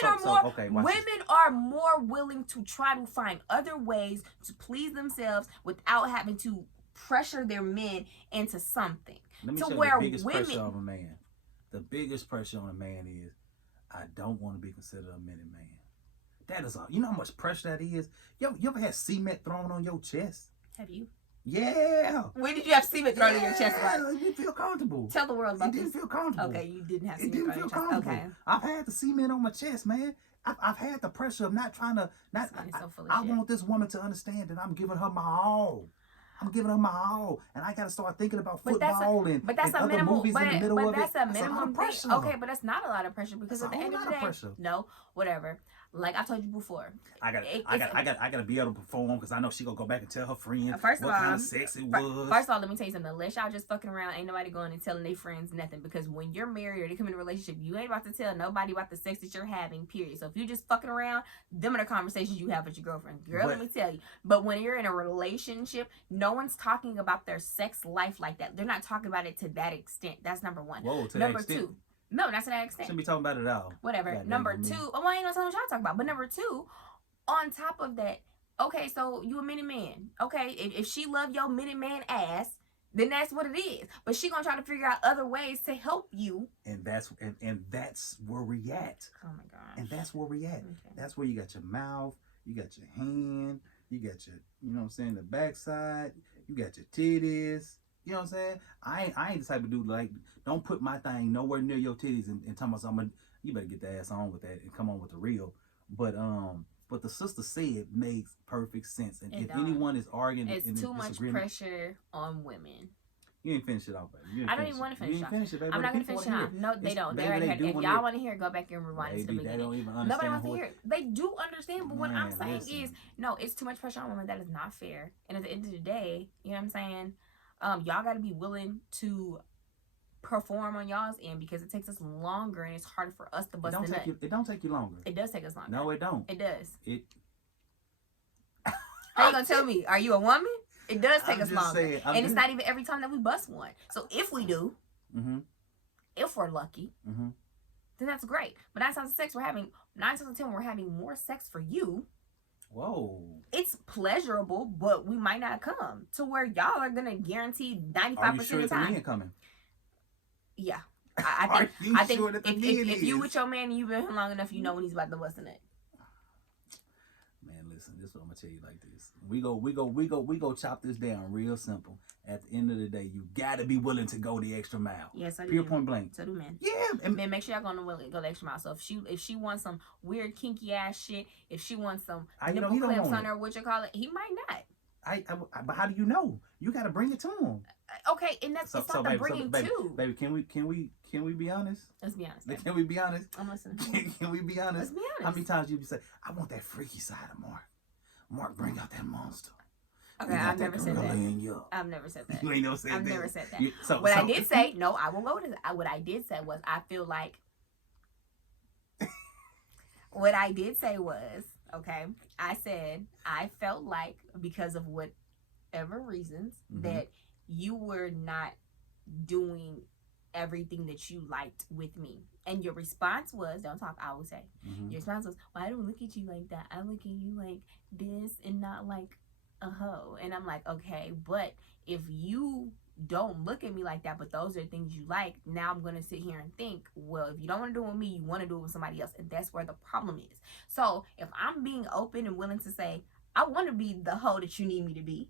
are more willing to try to find other ways to please themselves without having to pressure their men into something. Let me tell you the biggest pressure on a man. The biggest pressure on a man is, I don't want to be considered a minute man. That is all. You know how much pressure that is? You ever had cement thrown on your chest? Have you? Yeah. When did you have semen thrown in your chest? You didn't feel comfortable. Tell the world about this. You didn't feel comfortable. Okay, you didn't have semen thrown in your chest. Okay. I've had the cement on my chest, man. I've had the pressure of not trying to. I want this woman to understand that I'm giving her my all. And I gotta start thinking about football and other movies in the middle of it. That's a minimum pressure. Okay, but that's not a lot of pressure, because at the end of the day, no, whatever. Like I told you before, I gotta be able to perform, because I know she gonna go back and tell her friends what kind of sex it was. First of all, let me tell you something. Unless y'all just fucking around, ain't nobody going and telling their friends nothing. Because when you're married or they come in a relationship, you ain't about to tell nobody about the sex that you're having. Period. So if you just fucking around, them are the conversations you have with your girlfriend. Girl, let me tell you. But when you're in a relationship, no one's talking about their sex life like that. They're not talking about it to that extent. That's number one. Whoa, to number that extent. two. No, not to that extent. Shouldn't be talking about it at all. Whatever. Number two. Oh, I ain't gonna tell what y'all talking about. But number two, on top of that, okay, so you a minute man. Okay, if she love your minute man ass, then that's what it is. But she gonna try to figure out other ways to help you. And that's where we at. Oh my gosh. And that's where we at. Okay. That's where you got your mouth, you got your hand, you got your, you know what I'm saying, the backside, you got your titties. You know what I'm saying? I ain't the type of dude like, don't put my thing nowhere near your titties and tell me you better get the ass on with that and come on with the real. But But the sister said makes perfect sense. And It if don't. anyone is arguing, It's in too much disagreement, pressure on women. you ain't finish it off, baby. I don't even want to finish it off. Finish it, baby. I'm not going to People finish it wanna off. hear No, they It's- don't. They baby, already they heard do it. If wanna y'all hear- want to hear it, go back and rewind it to the Baby, they beginning. don't even understand. Nobody wants to what- hear it. They do understand, but what I'm Man, saying listen. is, no, it's too much pressure on women. That is not fair. And at the end of the day, you know what I'm saying? Y'all got to be willing to perform on y'all's end because it takes us longer and it's harder for us to bust the nut. It don't take you longer. It does take us longer. No, it don't. It does. It. How you gonna tell me? Are you a woman? It does take I'm us just longer. saying, I'm And it's just- not even every time that we bust one. So if we do, Mm-hmm. if we're lucky, Mm-hmm. then that's great. But 9 times out of 9 times out of 10, we're having more sex for you. Whoa. It's pleasurable, but we might not come to where y'all are gonna guarantee 95% Are you sure of the the time. men coming? Yeah, Are you I think sure that the if men you is? with your man and you've been here long enough, you know when he's about to bust a nut. Man, listen, this is what I'm gonna tell you like this. We go chop this down real simple. At the end of the day, you gotta be willing to go the extra mile. Yes, I do. Pure point blank. So do men. Yeah, and Man, make sure y'all gonna go the extra mile. So if she wants some weird kinky ass shit, if she wants some you know, nipple he don't clamps want on it. her, what you call it, he might not. but how do you know? You gotta bring it to him. Okay, and it's not the bringing too. Baby, can we be honest? Let's be honest. Baby. Can we be honest? I'm listening. Can we be honest? Let's be honest. How many times you say, I want that freaky side of Mark? Mark, bring out that monster. Okay, I've never said that. You. I've never said that. You ain't never said I've that. never said that. What I did say, no, I won't go to that. What I did say was, I feel like. What I did say was, okay, I said, I felt like because of whatever reasons that you were not doing everything that you liked with me. And your response was, don't talk, I will say. Your response was, well, I don't look at you like that. I look at you like this and not like a hoe. And I'm like, okay, but if you don't look at me like that, but those are things you like, now I'm going to sit here and think, well, if you don't want to do it with me, you want to do it with somebody else. And that's where the problem is. So if I'm being open and willing to say, I want to be the hoe that you need me to be,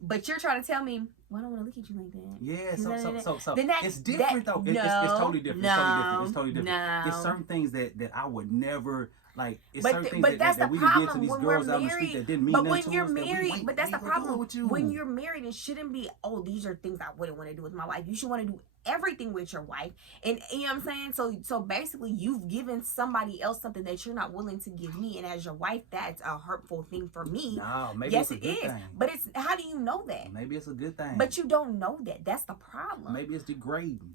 but you're trying to tell me, well, I don't want to look at you like that. Yeah, so then it's different though. It's totally different. It's totally different. No. It's certain things that I would never like. It's But certain but things that's that the we did to problem these when girls we're out in the street married. that didn't mean But nothing when to you're us, that we married, ain't- but that's we the ain't gonna do it problem. with you. When you're married, it shouldn't be, oh, these are things I wouldn't want to do with my wife. You should want to do everything with your wife. And you know what I'm saying? So basically you've given somebody else something that you're not willing to give me. And as your wife, that's a hurtful thing for me. No, maybe Yes, it's a it good is. thing. But it's, how do you know that? Maybe it's a good thing. But you don't know that. That's the problem. Maybe it's degrading.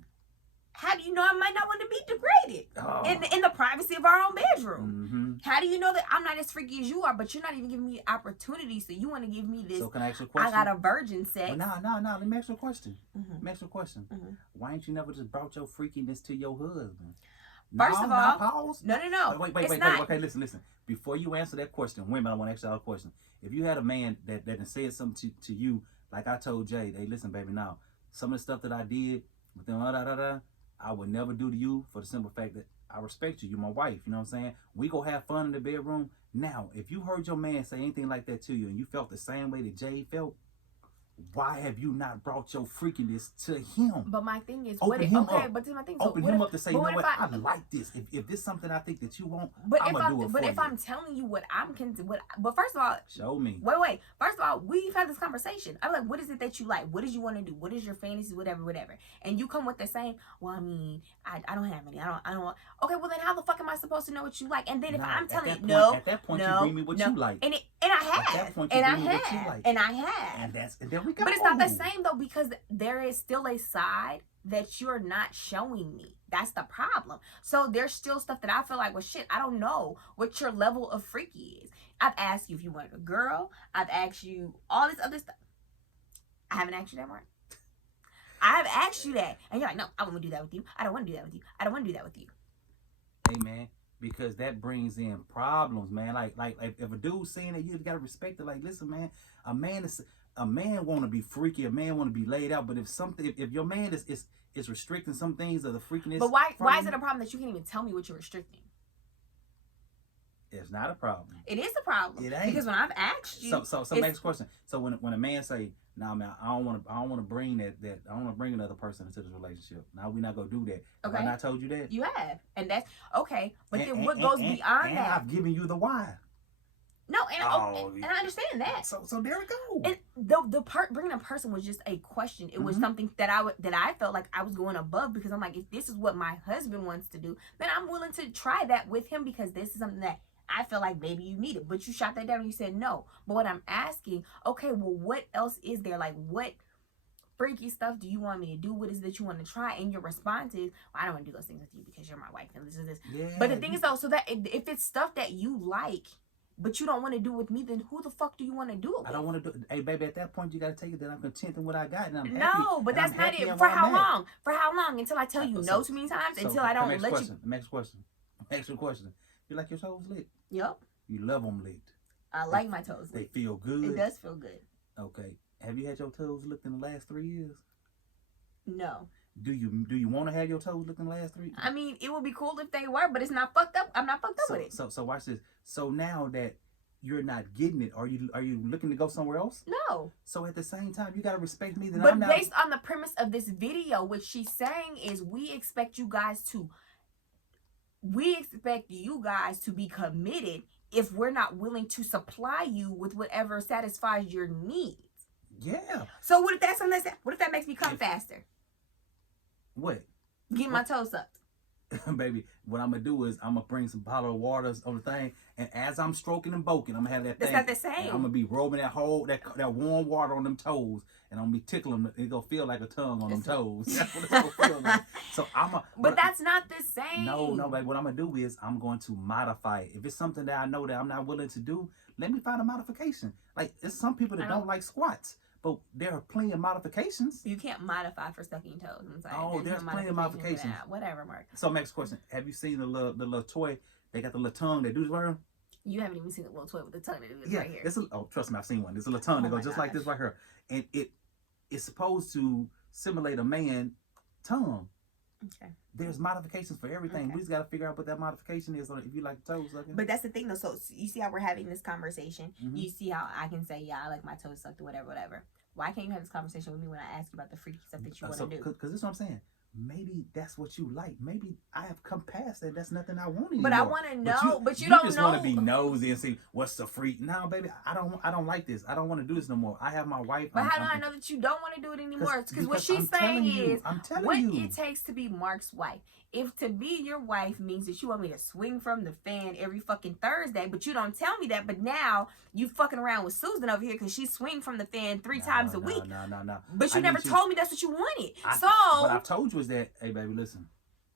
How do you know I might not want to be degraded Oh. in the privacy of our own bedroom? Mm-hmm. How do you know that I'm not as freaky as you are, but you're not even giving me opportunity? So you want to give me this? So can I ask you a I question? got a virgin sex. Well, no. Let me ask you a question. Mhm. Let me ask you a question. Mhm. Why ain't you never just brought your freakiness to your husband? First of all, pause. No. Wait. It's not. Okay, listen. Before you answer that question, women, I want to ask y'all a question. If you had a man that done said something to you, like I told Jade, hey, listen, baby, now, some of the stuff that I did, with them, I would never do to you for the simple fact that I respect you. You're my wife. You know what I'm saying? We go have fun in the bedroom. Now, if you heard your man say anything like that to you and you felt the same way that Jade felt, why have you not brought your freakiness to him? But my thing is, Open him up. but then my thing is, Open what him if- up to say, but you know what what? if I like this. If this is something I think that you want, But I'm gonna do it for if you. I'm telling you what I'm but first of all, Show me. wait. First of all, we've had this conversation. I'm like, what is it that you like? What did you want to do? What is your fantasy? Whatever. And you come with the same. Well, I mean, I don't have any. I don't. Okay, well then, how the fuck am I supposed to know what you like? And then if Nah, I'm telling you, at that point, you bring me what no. you like. And I have, At that point, you and I bring me what you have, like. and I have. And then we go. But it's not the same though, because there is still a side that you're not showing me. That's the problem. So there's still stuff that I feel like, well, shit, I don't know what your level of freaky is. I've asked you if you wanted a girl. I've asked you all this other stuff. I haven't asked you that, Mark. I've asked you that. And you're like, no, I don't want to do that with you. I don't want to do that with you. I don't want to do that with you. Hey, man, because that brings in problems, man. Like if a dude's saying that, you gotta respect it. Like, listen, man, a man want to be freaky, a man want to be laid out. But if your man is restricting some things of the freakiness, But why is it a problem that you can't even tell me what you're restricting? It's not a problem. It is a problem. It ain't. Because when I've asked you, So next question. So when a man say, "Nah, man, I don't want to bring that I don't want to bring another person into this relationship." Now we not gonna do that. Have Okay. I not told you that? you have, and that's okay. But then And- what and- goes and- beyond and that? I've given you the why. No, and I understand that. So there we go. And the part bringing a person was just a question. It was something that I felt like I was going above, because I'm like, if this is what my husband wants to do, then I'm willing to try that with him, because this is something that I feel like maybe you need it. But you shot that down and you said no. But what I'm asking, okay, well, what else is there? Like, what freaky stuff do you want me to do? What is it that you want to try? And your response is, well, I don't want to do those things with you because you're my wife and this is this. Yeah, but the thing is though, so that if it's stuff that you like, but you don't want to do with me, then who the fuck do you want to do it with? I don't want to do. Hey, baby, at that point, you got to tell you that I'm content in what I got, and I'm happy. No, but that's not it. For how long? For how long? Until I tell you no too many times? Until I don't let you. Next question. You like your toes licked? Yep. You love them licked. I like my toes licked. They feel good. It does feel good. Okay. Have you had your toes licked in the last 3 years? No. Do you want to have your toes licked in the last 3 years? I mean, it would be cool if they were, but it's not fucked up. I'm not fucked up with it. So watch this. So now that you're not getting it, are you looking to go somewhere else? No. So at the same time, you gotta respect me. But based on the premise of this video, what she's saying is we expect you guys to be committed if we're not willing to supply you with whatever satisfies your needs. Yeah. So what if that's something what if that makes me come faster? What? Getting my toes sucked. Baby, what I'm gonna do is I'm gonna bring some bottled waters on the thing, and as I'm stroking and boking, I'm gonna have that thing. That's not the same. I'm gonna be rubbing that warm water on them toes, and I'm gonna be tickling them. It's gonna feel like a tongue on them toes. That's what it's gonna feel like. So But that's not the same. No, baby. What I'm gonna do is I'm going to modify it. If it's something that I know that I'm not willing to do, let me find a modification. Like, there's some people that don't like squats, but there are plenty of modifications. You can't modify for sucking toes. I'm sorry. Oh, there's plenty of modifications. Whatever, Mark. So, next question: have you seen the little toy? They got the little tongue they do this right. You haven't even seen the little toy with the tongue that do this right here. Trust me, I've seen one. There's a little tongue that goes just like this right here, and it's supposed to simulate a man tongue. Okay. There's modifications for everything. Okay. We just got to figure out what that modification is. If you like toes sucking. But that's the thing, though. So you see how we're having this conversation. You see how I can say, yeah, I like my toes sucked or whatever. Why can't you have this conversation with me when I ask you about the freaky stuff that you want to do? Because this is what I'm saying. Maybe that's what you like. Maybe I have come past that. That's nothing I want anymore. But I want to know. But you don't just know. want to be nosy and see what's the freak. No, baby, I don't like this. I don't want to do this no more. I have my wife. But how do I know that you don't want to do it anymore? Because what she's saying is what it takes to be Mark's wife. If to be your wife means that you want me to swing from the fan every fucking Thursday, but you don't tell me that, but now you fucking around with Susan over here because she swing from the fan three times a week. No. But you never told me that's what you wanted. What I've told you is that, hey baby, listen,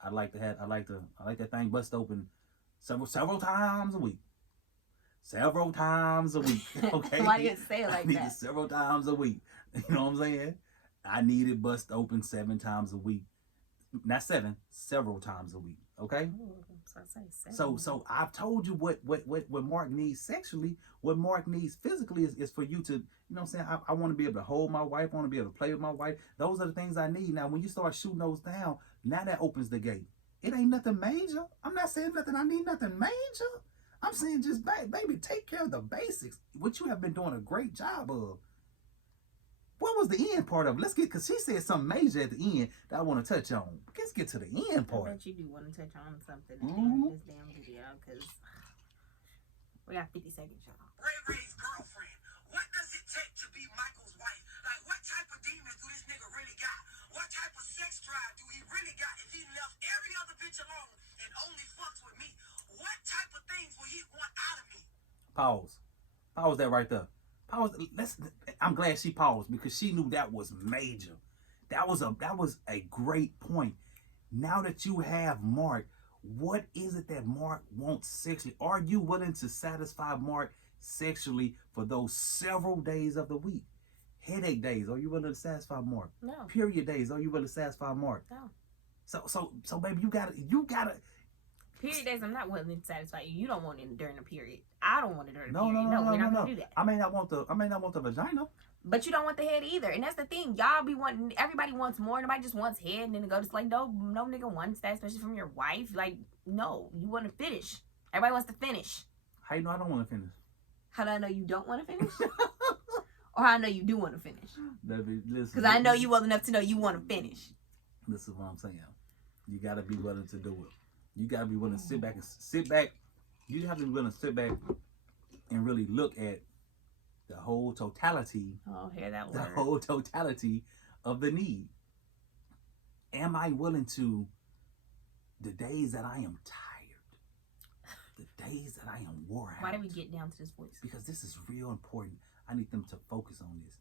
I like that thing bust open several times a week. Several times a week. Okay. Why do you say it like I need that? it several times a week. You know what I'm saying? I need it bust open 7 times a week. Not 7, several times a week. Okay. So I've told you what Mark needs sexually. What Mark needs physically is for you to, you know what I'm saying? I want to be able to hold my wife. I want to be able to play with my wife. Those are the things I need. Now, when you start shooting those down, now that opens the gate. It ain't nothing major. I'm not saying nothing. I need nothing major. I'm saying just, baby, take care of the basics, which you have been doing a great job of. What was the end part of it? Because she said something major at the end that I want to touch on. Let's get to the end part. I bet you do want to touch on something at the end of this damn video, because we got 50 seconds, y'all. Ray-Ray's girlfriend. What does it take to be Michael's wife? Like, what type of demons do this nigga really got? What type of sex drive do he really got if he left every other bitch alone and only fucks with me? What type of things will he want out of me? Pause that right there. I'm glad she paused because she knew that was major. That was a great point. Now that you have Mark, what is it that Mark wants sexually? Are you willing to satisfy Mark sexually for those several days of the week? Headache days, are you willing to satisfy Mark? No. Period days, are you willing to satisfy Mark? No. So baby, you gotta. Period days, I'm not willing to satisfy you. You don't want it during the period. I don't want it during the No, period. no, We're not gonna do that. I may not want the vagina. But you don't want the head either. And that's the thing. Y'all be wanting, everybody wants more. Nobody just wants head and then it goes, like, no nigga wants that, especially from your wife. Like, no, you want to finish. Everybody wants to finish. How you know I don't want to finish? How do I know you don't want to finish? Or how I know you do want to finish? Baby, listen. Because I know you well enough to know you want to finish. This is what I'm saying. You got to be willing to do it. You got to be willing to sit back. You have to be willing to sit back and really look at the whole totality, Oh, hear that the word. whole totality of the need. Am I willing to, the days that I am tired, the days that I am wore out? Why did we get down to this voice? Because this is real important. I need them to focus on this.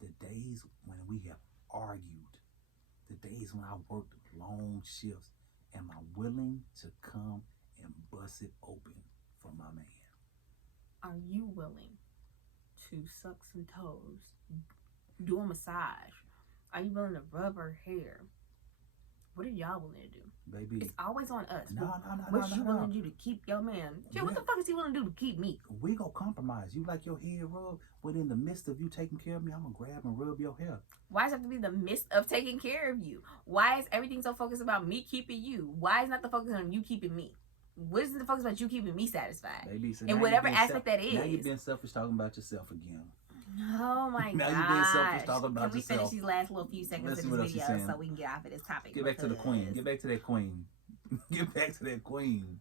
The days when we have argued, the days when I worked long shifts, am I willing to come and bust it open for my man? Are you willing to suck some toes, do a massage? Are you willing to rub her hair? What are y'all willing to do? Baby, It's always on us. no. What you willing to do to keep your man? Shit, what the fuck is he willing to do to keep me? We go compromise. You like your head rubbed, but in the midst of you taking care of me, I'm gonna grab and rub your hair. Why does it have to be the midst of taking care of you? Why is everything so focused about me keeping you? Why is not the focus on you keeping me? What is the focus about you keeping me satisfied? Baby, so In now whatever you being aspect that is. Now you're being selfish talking about yourself again. Oh my Now gosh. you being selfish talking about Can we finish yourself. these last little few seconds Let's of see this what else she's video saying. so we can get off of this topic? Get back to the queen. because- Get back to that queen. Get back to that queen.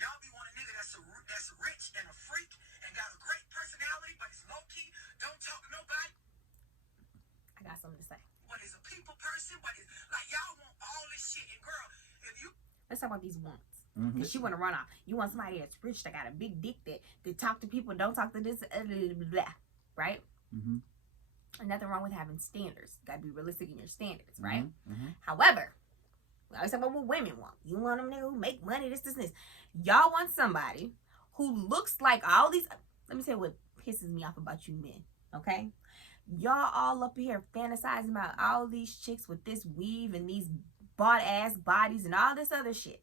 Y'all be want a nigga that's rich and a freak and got a great personality, but is low key, don't talk to nobody, I got something to say. but is a people person, but is like y'all want all this shit. And girl, if you Let's talk about these wants. Mhm. Because you want to run off. You want somebody that's rich, that got a big dick, that talk to people, don't talk to this, blah, blah, right? Mhm. And nothing wrong with having standards. You got to be realistic in your standards, right? Mhm. However, we always talk about what women want. You want them niggas who make money, this, this. Y'all want somebody who looks like all these. Let me tell you what pisses me off about you men, okay? Y'all all up here fantasizing about all these chicks with this weave and these bought ass bodies and all this other shit.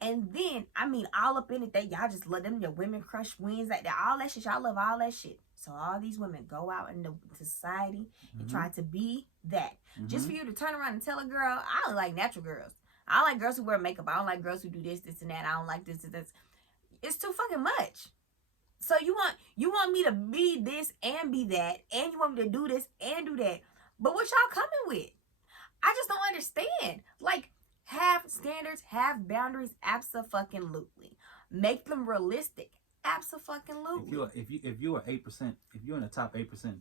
And then, I mean, all up in it, that y'all just love them, your women crush wins, like that, all that shit. Y'all love all that shit. So all these women go out into society and try to be that. Just for you to turn around and tell a girl, I don't like natural girls. I don't like girls who wear makeup. I don't like girls who do this, this, and that. I don't like this, this. It's too fucking much. So you want me to be this and be that, and you want me to do this and do that. But what y'all coming with? I just don't understand. Like, have standards, have boundaries, abso-fucking-lutely. Make them realistic, abso-fucking-lutely. If you are 8%, if you're in the top 8%,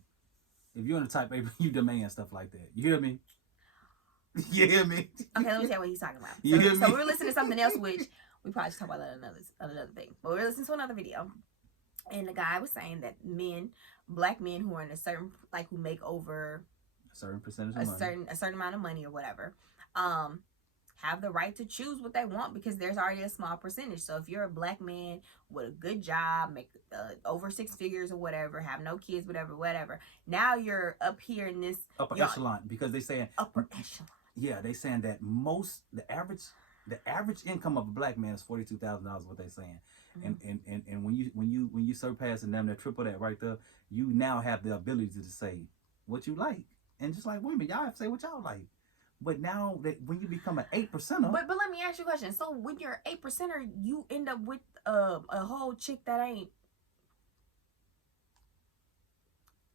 if you're in the top 8%, you demand stuff like that. You hear me? You hear me? Okay, let me tell you what he's talking about. You hear So me? we're listening to something else, which we probably should talk about that another thing. But we're listening to another video, and the guy was saying that men, black men who are in a certain, like, who make over A certain percentage of a money. certain amount of money or whatever, have the right to choose what they want, because there's already a small percentage. So if you're a black man with a good job, make over 6 figures or whatever, have no kids, whatever, now you're up here in this Upper y'all- echelon, because they saying upper echelon. yeah, they saying that the average income of a black man is $42,000. What they saying, and when you surpass and damn near triple that right there, you now have the ability to say what you like, and just like women, y'all have to say what y'all like. But now that when you become an 8%er, But let me ask you a question. So when you're 8%er, you end up with a whole chick that ain't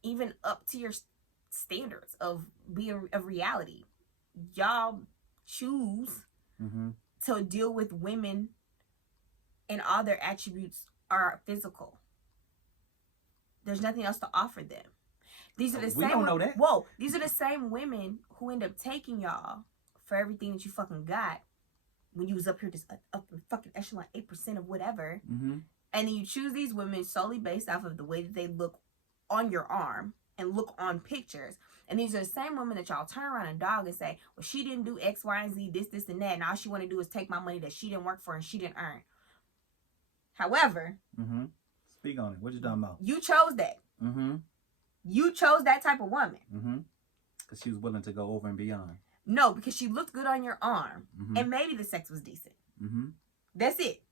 even up to your standards of being a reality. Y'all choose to deal with women and all their attributes are physical. There's nothing else to offer them. These are the We same. don't know that. Whoa, these are the same women who end up taking y'all for everything that you fucking got when you was up here, just up in fucking echelon 8% of whatever. And then you choose these women solely based off of the way that they look on your arm and look on pictures. And these are the same women that y'all turn around and dog and say, well, she didn't do X, Y, and Z, this, and that, and all she want to do is take my money that she didn't work for and she didn't earn. However, speak on it. What you talking about? you chose that. You chose that type of woman. Because she was willing to go over and beyond. No, because she looked good on your arm, and maybe the sex was decent. That's it.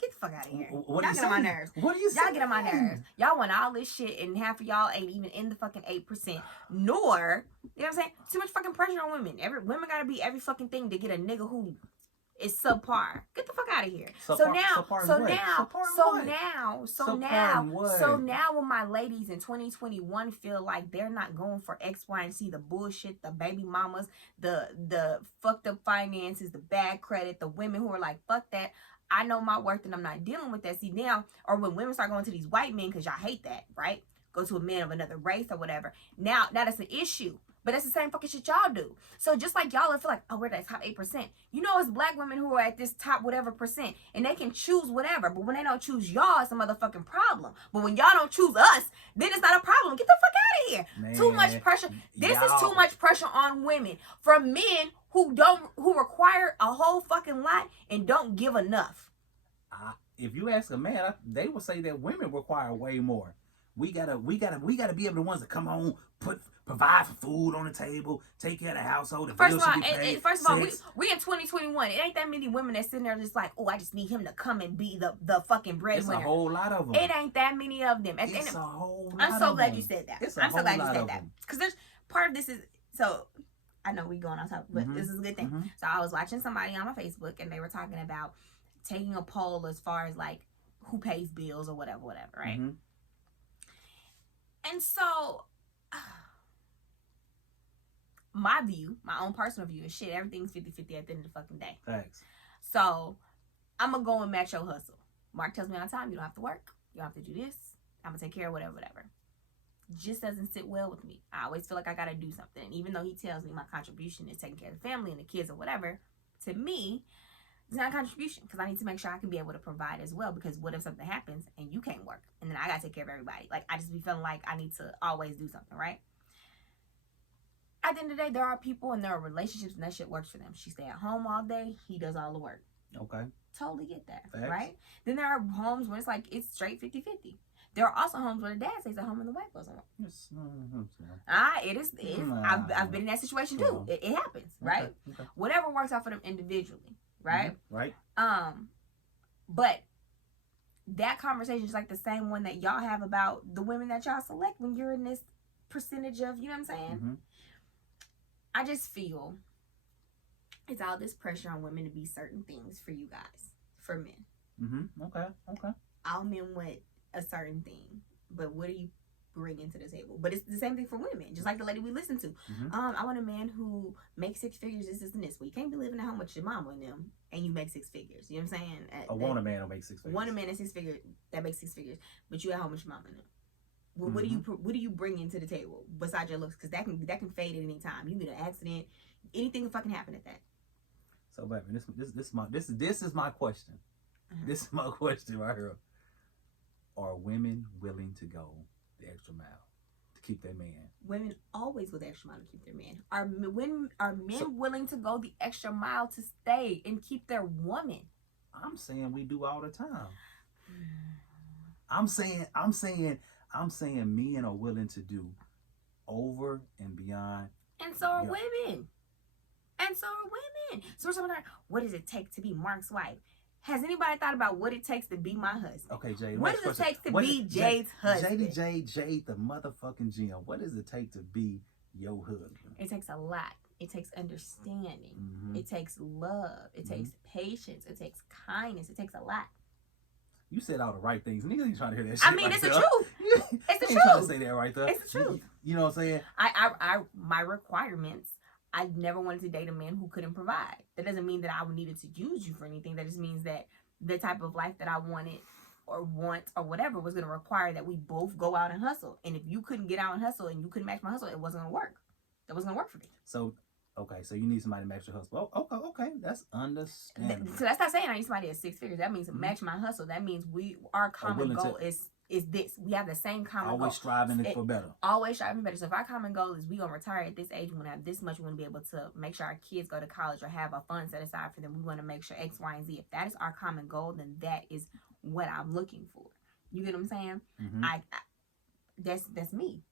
Get the fuck out of here. What y'all get on my nerves. What are you Y'all get on my nerves. Y'all want all this shit, and half of y'all ain't even in the fucking 8%. Nor, you know what I'm saying? Too much fucking pressure on women. Women gotta be every fucking thing to get a nigga who is subpar. Get the fuck out of here. So now when my ladies in 2021 feel like they're not going for X, Y, and Z, the bullshit, the baby mamas, the fucked up finances, the bad credit, the women who are like, fuck that, I know my worth and I'm not dealing with that. See now, or when women start going to these white men, because y'all hate that, right? Go to a man of another race or whatever. Now that's an issue. But that's the same fucking shit y'all do. So just like y'all feel like, oh, we're that top 8%. You know it's black women who are at this top whatever percent. And they can choose whatever. But when they don't choose y'all, it's a motherfucking problem. But when y'all don't choose us, then it's not a problem. Get the fuck out of here. Man, too much pressure. This is too much pressure on women. From men who require a whole fucking lot and don't give enough. If you ask a man, they will say that women require way more. We gotta be able the ones that come on, provide for food on the table, take care of the household. First of all, we in 2021. It ain't that many women that sitting there just like, oh, I just need him to come and be the fucking breadwinner. It's a whole lot of them. It ain't that many of them. It's a whole lot. I'm so glad you said that. I'm so glad you said that because there's part of this is so. I know we going on top, but this is a good thing. So I was watching somebody on my Facebook and they were talking about taking a poll as far as like who pays bills or whatever, right? And so, my view, my own personal view is shit, everything's 50-50 at the end of the fucking day. Thanks. So, I'm going to go and match your hustle. Mark tells me all the time, you don't have to work. You don't have to do this. I'm going to take care of whatever. Just doesn't sit well with me. I always feel like I got to do something. And even though he tells me my contribution is taking care of the family and the kids or whatever, to me, it's not a contribution because I need to make sure I can be able to provide as well, because what if something happens and you can't work and then I got to take care of everybody? Like, I just be feeling like I need to always do something, right? At the end of the day, there are people and there are relationships and that shit works for them. She stay at home all day. He does all the work. Okay. Totally get that, Thanks. right? Then there are homes where it's like, it's straight 50-50. There are also homes where the dad stays at home and the wife goes home. It is. I've been in that situation too. It happens, right? Okay. Whatever works out for them individually. Right? Right. But that conversation is like the same one that y'all have about the women that y'all select when you're in this percentage of, you know what I'm saying? I just feel it's all this pressure on women to be certain things for you guys, for men. Okay. All men want a certain thing, but what do you bring into the table? But it's the same thing for women, just like the lady we listened to. I want a man who makes 6 figures, this and this. Well, you can't be living at home with your mama and them and you make 6 figures. You know what I'm saying? I want a man who makes 6 figures. Want a man that makes 6 figures, but you at home with your mama and them. Well, what do you bring into the table besides your looks? Because that can fade at any time. You get an accident, anything can fucking happen at that. So, baby, this is my question. This is my question right here. Are women willing to go the extra mile to keep their man? Women always go the extra mile to keep their man. Are men willing to go the extra mile to stay and keep their woman? I'm saying we do all the time. I'm saying men are willing to do over and beyond. And so are women. So we're talking about, what does it take to be Mark's wife? Has anybody thought about what it takes to be my husband? Okay, Jade. What does it take to be Jade's husband? Jade, the motherfucking gym. What does it take to be your husband? It takes a lot. It takes understanding. It takes love. It takes patience. It takes kindness. It takes a lot. You said all the right things. Niggas ain't trying to hear that shit. I mean, it's the truth. It's the truth. Trying to say that right there. It's the truth. You know what I'm saying? My requirements, I never wanted to date a man who couldn't provide. That doesn't mean that I needed to use you for anything. That just means that the type of life that I wanted or want or whatever was going to require that we both go out and hustle. And if you couldn't get out and hustle and you couldn't match my hustle, it wasn't going to work. That wasn't going to work for me. So, okay, so you need somebody to match your hustle. Oh, okay, that's understandable. So that's not saying I need somebody at 6 figures. That means match my hustle. That means our common goal is this. We have the same common goal. Always striving for better. Always striving better. So if our common goal is we gonna retire at this age, we want to have this much, we want to be able to make sure our kids go to college or have a fund set aside for them. We want to make sure X, Y, and Z. If that is our common goal, then that is what I'm looking for. You get what I'm saying? I that's me.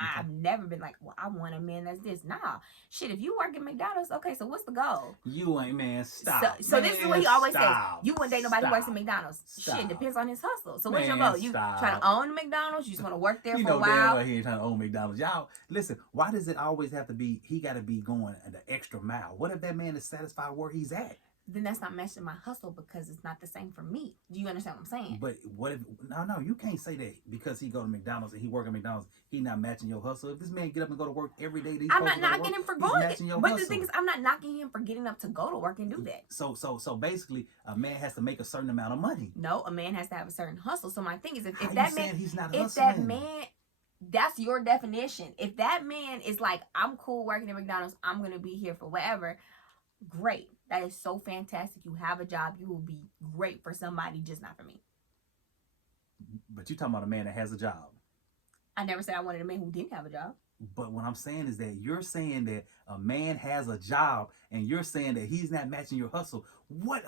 Okay. I've never been like, well, I want a man that's this. Nah. Shit, if you work at McDonald's, okay, so what's the goal? You ain't, man, stop. So this is what he always says. You wouldn't date nobody who works at McDonald's. Stop. Shit, depends on his hustle. So what's your goal? You trying to own McDonald's? You just want to work there for a while? Damn well he ain't trying to own McDonald's. Y'all, listen, why does it always have to be, he got to be going the extra mile? What if that man is satisfied where he's at? then that's not matching my hustle because it's not the same for me. Do you understand what I'm saying? But what if, no, you can't say that because he go to McDonald's and he work at McDonald's, he not matching your hustle. If this man get up and go to work every day, I'm not knocking him for going. But hustle. the thing is, I'm not knocking him for getting up to go to work and do that. So basically, a man has to make a certain amount of money. No, a man has to have a certain hustle. So my thing is, if How that you man, saying he's not if hustling? that man, that's your definition. If that man is like, I'm cool working at McDonald's, I'm gonna be here for whatever. Great. That is so fantastic. You have a job. You will be great for somebody, just not for me. But you talking about a man that has a job. I never said I wanted a man who didn't have a job. But what I'm saying is that you're saying that a man has a job and you're saying that he's not matching your hustle. What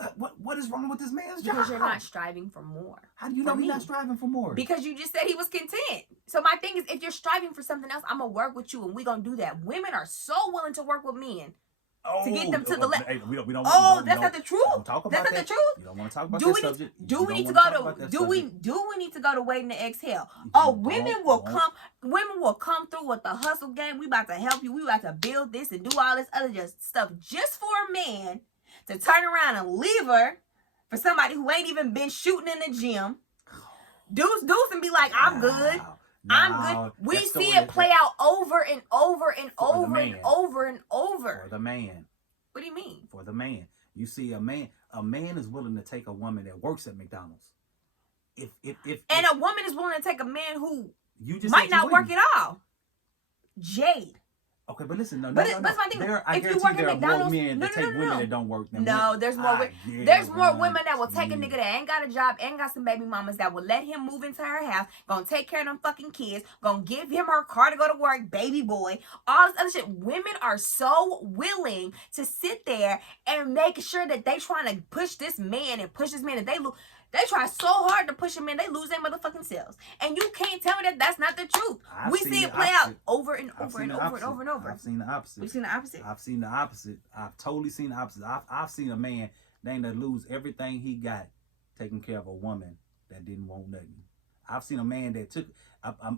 is wrong with this man's job? Because you're not striving for more. How do you know he's not striving for more? Because you just said he was content. So my thing is, if you're striving for something else, I'm going to work with you and we're going to do that. Women are so willing to work with men. To get them to the left. Hey, that's not the truth. Talk about that's not the truth. You don't want to talk about that subject. Do we need to go to? Do we need to go to waiting to exhale? Oh, women will come through with the hustle game. We about to help you. We about to build this and do all this other just stuff just for a man to turn around and leave her for somebody who ain't even been shooting in the gym. Deuce and be like, I'm good. I'm good. We see it play out over and over and over and over and over. For the man. What do you mean? For the man. You see, a man is willing to take a woman that works at McDonald's. If a woman is willing to take a man who you just might not work at all. Jade. Okay, but listen, But that's my thing. If you work at McDonald's, men that take women that don't work. There's more. There's more women that will take a nigga that ain't got a job, ain't got some baby mamas, that will let him move into her house, gonna take care of them fucking kids, gonna give him her car to go to work, baby boy, all this other shit. Women are so willing to sit there and make sure that they trying to push this man and they try so hard to push him in, they lose their motherfucking selves. And you can't tell me that that's not the truth. We see it play out over and over and over and over and over. I've seen the opposite. You've seen the opposite? I've seen the opposite. I've totally seen the opposite. I've seen a man that lose everything he got taking care of a woman that didn't want nothing. I've seen a man that took,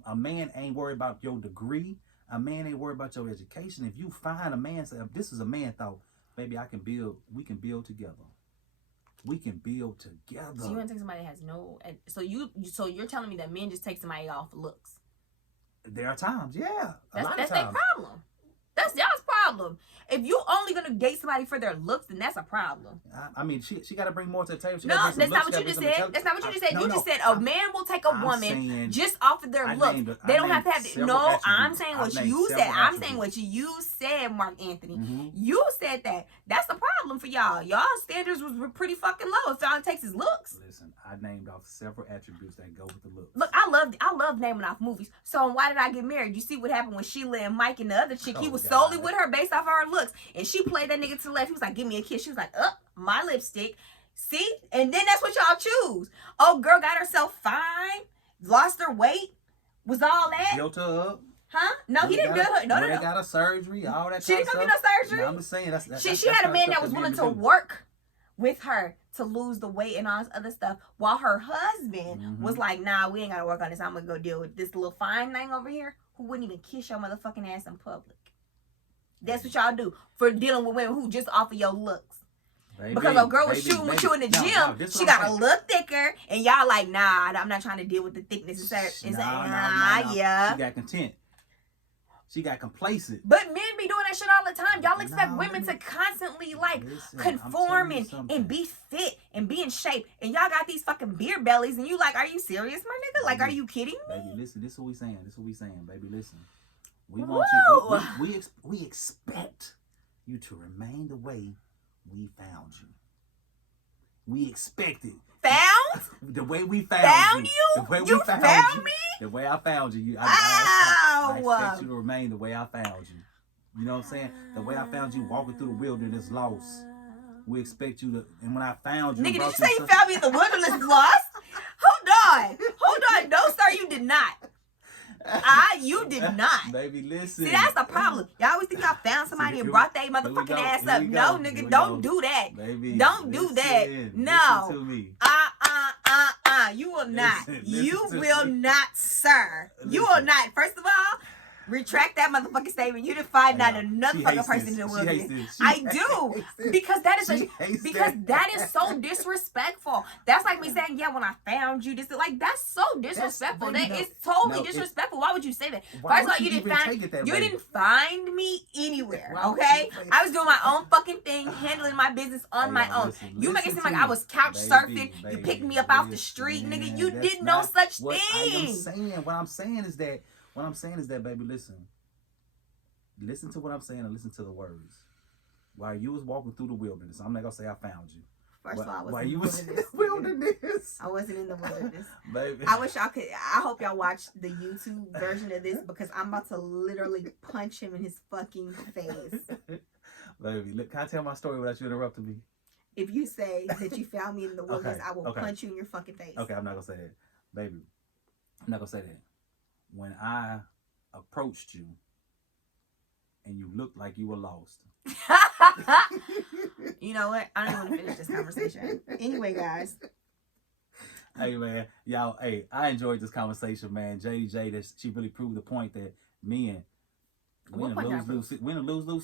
a man ain't worried about your degree. A man ain't worried about your education. If you find a man, say, this is a man thought, baby, we can build together. We can build together. So you want to take somebody that has no... So you're telling me that men just take somebody off looks? There are times, yeah. That's their problem. That's y'all's problem. If you only gonna date somebody for their looks, then that's a problem. I mean, she got to bring more to the table. No, that's not what you just said. That's not what you just said. You just said a man will take a woman just off of their looks. They don't have to have. No, I'm saying what you said. I'm saying what you said, Mark Anthony. Mm-hmm. You said that. That's the problem for y'all. Y'all standards was pretty fucking low. If all it takes is looks. Listen, I named off several attributes that go with the looks. Look, I love naming off movies. So why did I get married? You see what happened with Sheila and Mike and the other chick? He was solely with her based off of her looks, and she played that nigga to the left. He was like, give me a kiss. She was like, my lipstick. See? And then that's what y'all choose. Oh, girl got herself fine, lost her weight, was all that. Built her up. Huh? No, he didn't build her. No. Got a surgery, all that. She didn't go get no surgery. No, I'm just saying she had a man that was willing to work with her to lose the weight and all this other stuff, while her husband was like, nah, we ain't gotta work on this. I'm gonna go deal with this little fine thing over here who wouldn't even kiss your motherfucking ass in public. That's what y'all do for dealing with women who just offer your looks. Baby, because a girl was shooting with you in the gym, she got a little thicker, and y'all like, nah, I'm not trying to deal with the thickness. Yeah. She got content. She got complacent. But men be doing that shit all the time. Y'all expect women to constantly conform and be fit and be in shape. And y'all got these fucking beer bellies, and you like, are you serious, my nigga? Like, are you kidding me? Baby, listen, this is what we saying. Baby, listen. We want you. We expect you to remain the way we found you. We expect it. Found? The way we found you. The way we found me? The way I found you. I expect you to remain the way I found you. You know what I'm saying? The way I found you walking through the wilderness lost. We expect you to, and when I found you... Nigga, did you say you found me in the wilderness lost? Hold on. No, sir, you did not. You did not. Baby, listen. See, that's the problem. Y'all always think y'all found somebody and brought their motherfucking ass up. No, nigga, don't do that. Baby, don't do that. No. Listen to me. You will not. You will not, sir. You will not. First of all, Retract that motherfucking statement. You didn't find not another fucking person in the wilderness. I do. Because that is so disrespectful. That's like me saying, yeah, when I found you, this like that's so disrespectful. It's totally disrespectful. Why would you say that? First of all, you didn't find me anywhere. Okay? I was doing my own fucking thing, handling my business on my own. You make it seem like I was couch surfing. You picked me up off the street, nigga. You did no such thing. What I'm saying is that, baby, listen to what I'm saying and listen to the words. While you was walking through the wilderness, I'm not gonna say I found you. First of all, I wasn't in the wilderness. I wasn't in the wilderness. Baby. I wish y'all could. I hope y'all watch the YouTube version of this because I'm about to literally punch him in his fucking face. Baby, look, can I tell my story without you interrupting me? If you say that you found me in the wilderness, I will punch you in your fucking face. Okay, I'm not gonna say that. Baby, I'm not gonna say that. When I approached you and you looked like you were lost. You know what? I don't even want to finish this conversation. Anyway, guys. Hey, man. Y'all, hey, I enjoyed this conversation, man. Jade, she really proved the point that men, we're in a lose-lose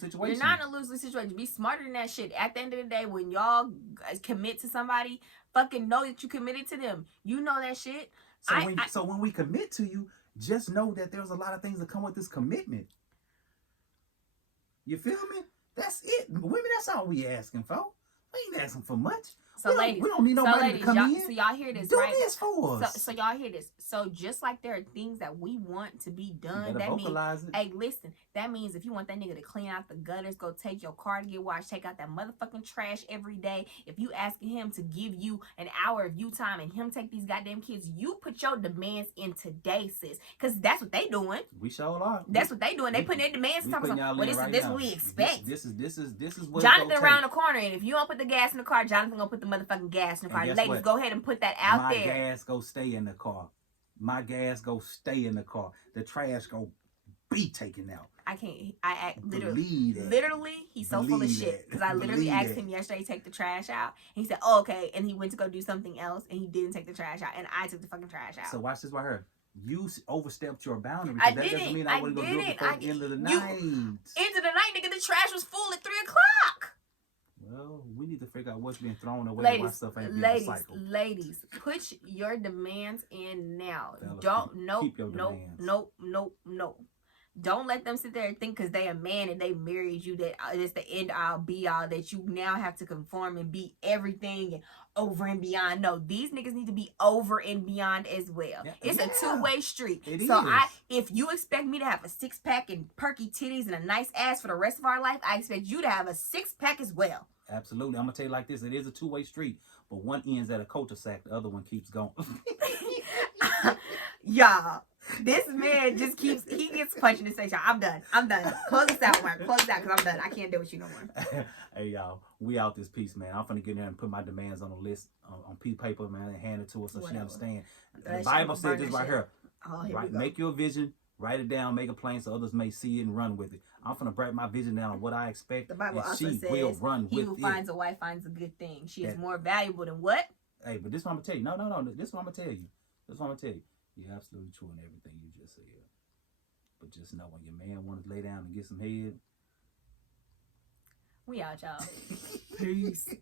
situation. You're not in a lose-lose situation. Be smarter than that shit. At the end of the day, when y'all commit to somebody, fucking know that you committed to them. You know that shit. So when we commit to you, just know that there's a lot of things that come with this commitment. You feel me? That's it. Women, that's all we asking for. We ain't asking for much. So ladies, we don't need nobody to come in. So y'all hear this, do right? This for us. So y'all hear this. So just like there are things that we want to be done, that means, hey, listen, that means if you want that nigga to clean out the gutters, go take your car to get washed, take out that motherfucking trash every day. If you asking him to give you an hour of you time and him take these goddamn kids, you put your demands in today, sis. Because that's what they doing. We sure are. That's what they doing. They putting their demands. This is what we expect. This is what Jonathan around the corner, and if you don't put the gas in the car, Jonathan gonna put the motherfucking gas in the car. Ladies, go ahead and put that out there. My gas go stay in the car. My gas go stay in the car. The trash go be taken out. I can't. I literally, he's so full of shit. Because I literally asked him yesterday to take the trash out. And he said, oh, okay. And he went to go do something else, and he didn't take the trash out. And I took the fucking trash out. So watch this right here. You overstepped your boundary. I that didn't. Doesn't mean I wouldn't go do it before the end of the night. End of the night, nigga, the trash was full at 3 o'clock. Well, we need to figure out what's being thrown away. Why stuff ain't being recycled. Ladies, put your demands in now. Keep your demands. Nope. Don't let them sit there and think because they a man and they married you that it's the end all be all, that you now have to conform and be everything and over and beyond. No, these niggas need to be over and beyond as well. It's a two-way street. If you expect me to have a 6-pack and perky titties and a nice ass for the rest of our life, I expect you to have a 6-pack as well. Absolutely. I'm gonna tell you like this: it is a two-way street, but one ends at a cul-de-sac, the other one keeps going. Y'all, this man just gets punching his face. I'm done. Close this out, Mark. Close this out, because I'm done. I can't deal with you no more. Hey, y'all, we out this piece, man. I'm finna get in there and put my demands on a list on piece of paper, man, and hand it to her so she understand. The Bible said this right here. Make your vision, write it down, make it plain so others may see it and run with it. I'm finna break my vision down, what I expect, the Bible also she says, will run with it. He who finds a wife finds a good thing. She is more valuable than what? Hey, but this is what I'm gonna tell you. No. This is what I'm gonna tell you. You're absolutely true in everything you just said. But just know when your man wants to lay down and get some head. We out, y'all. Peace.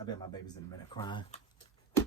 I bet my baby's in a minute crying. Oh,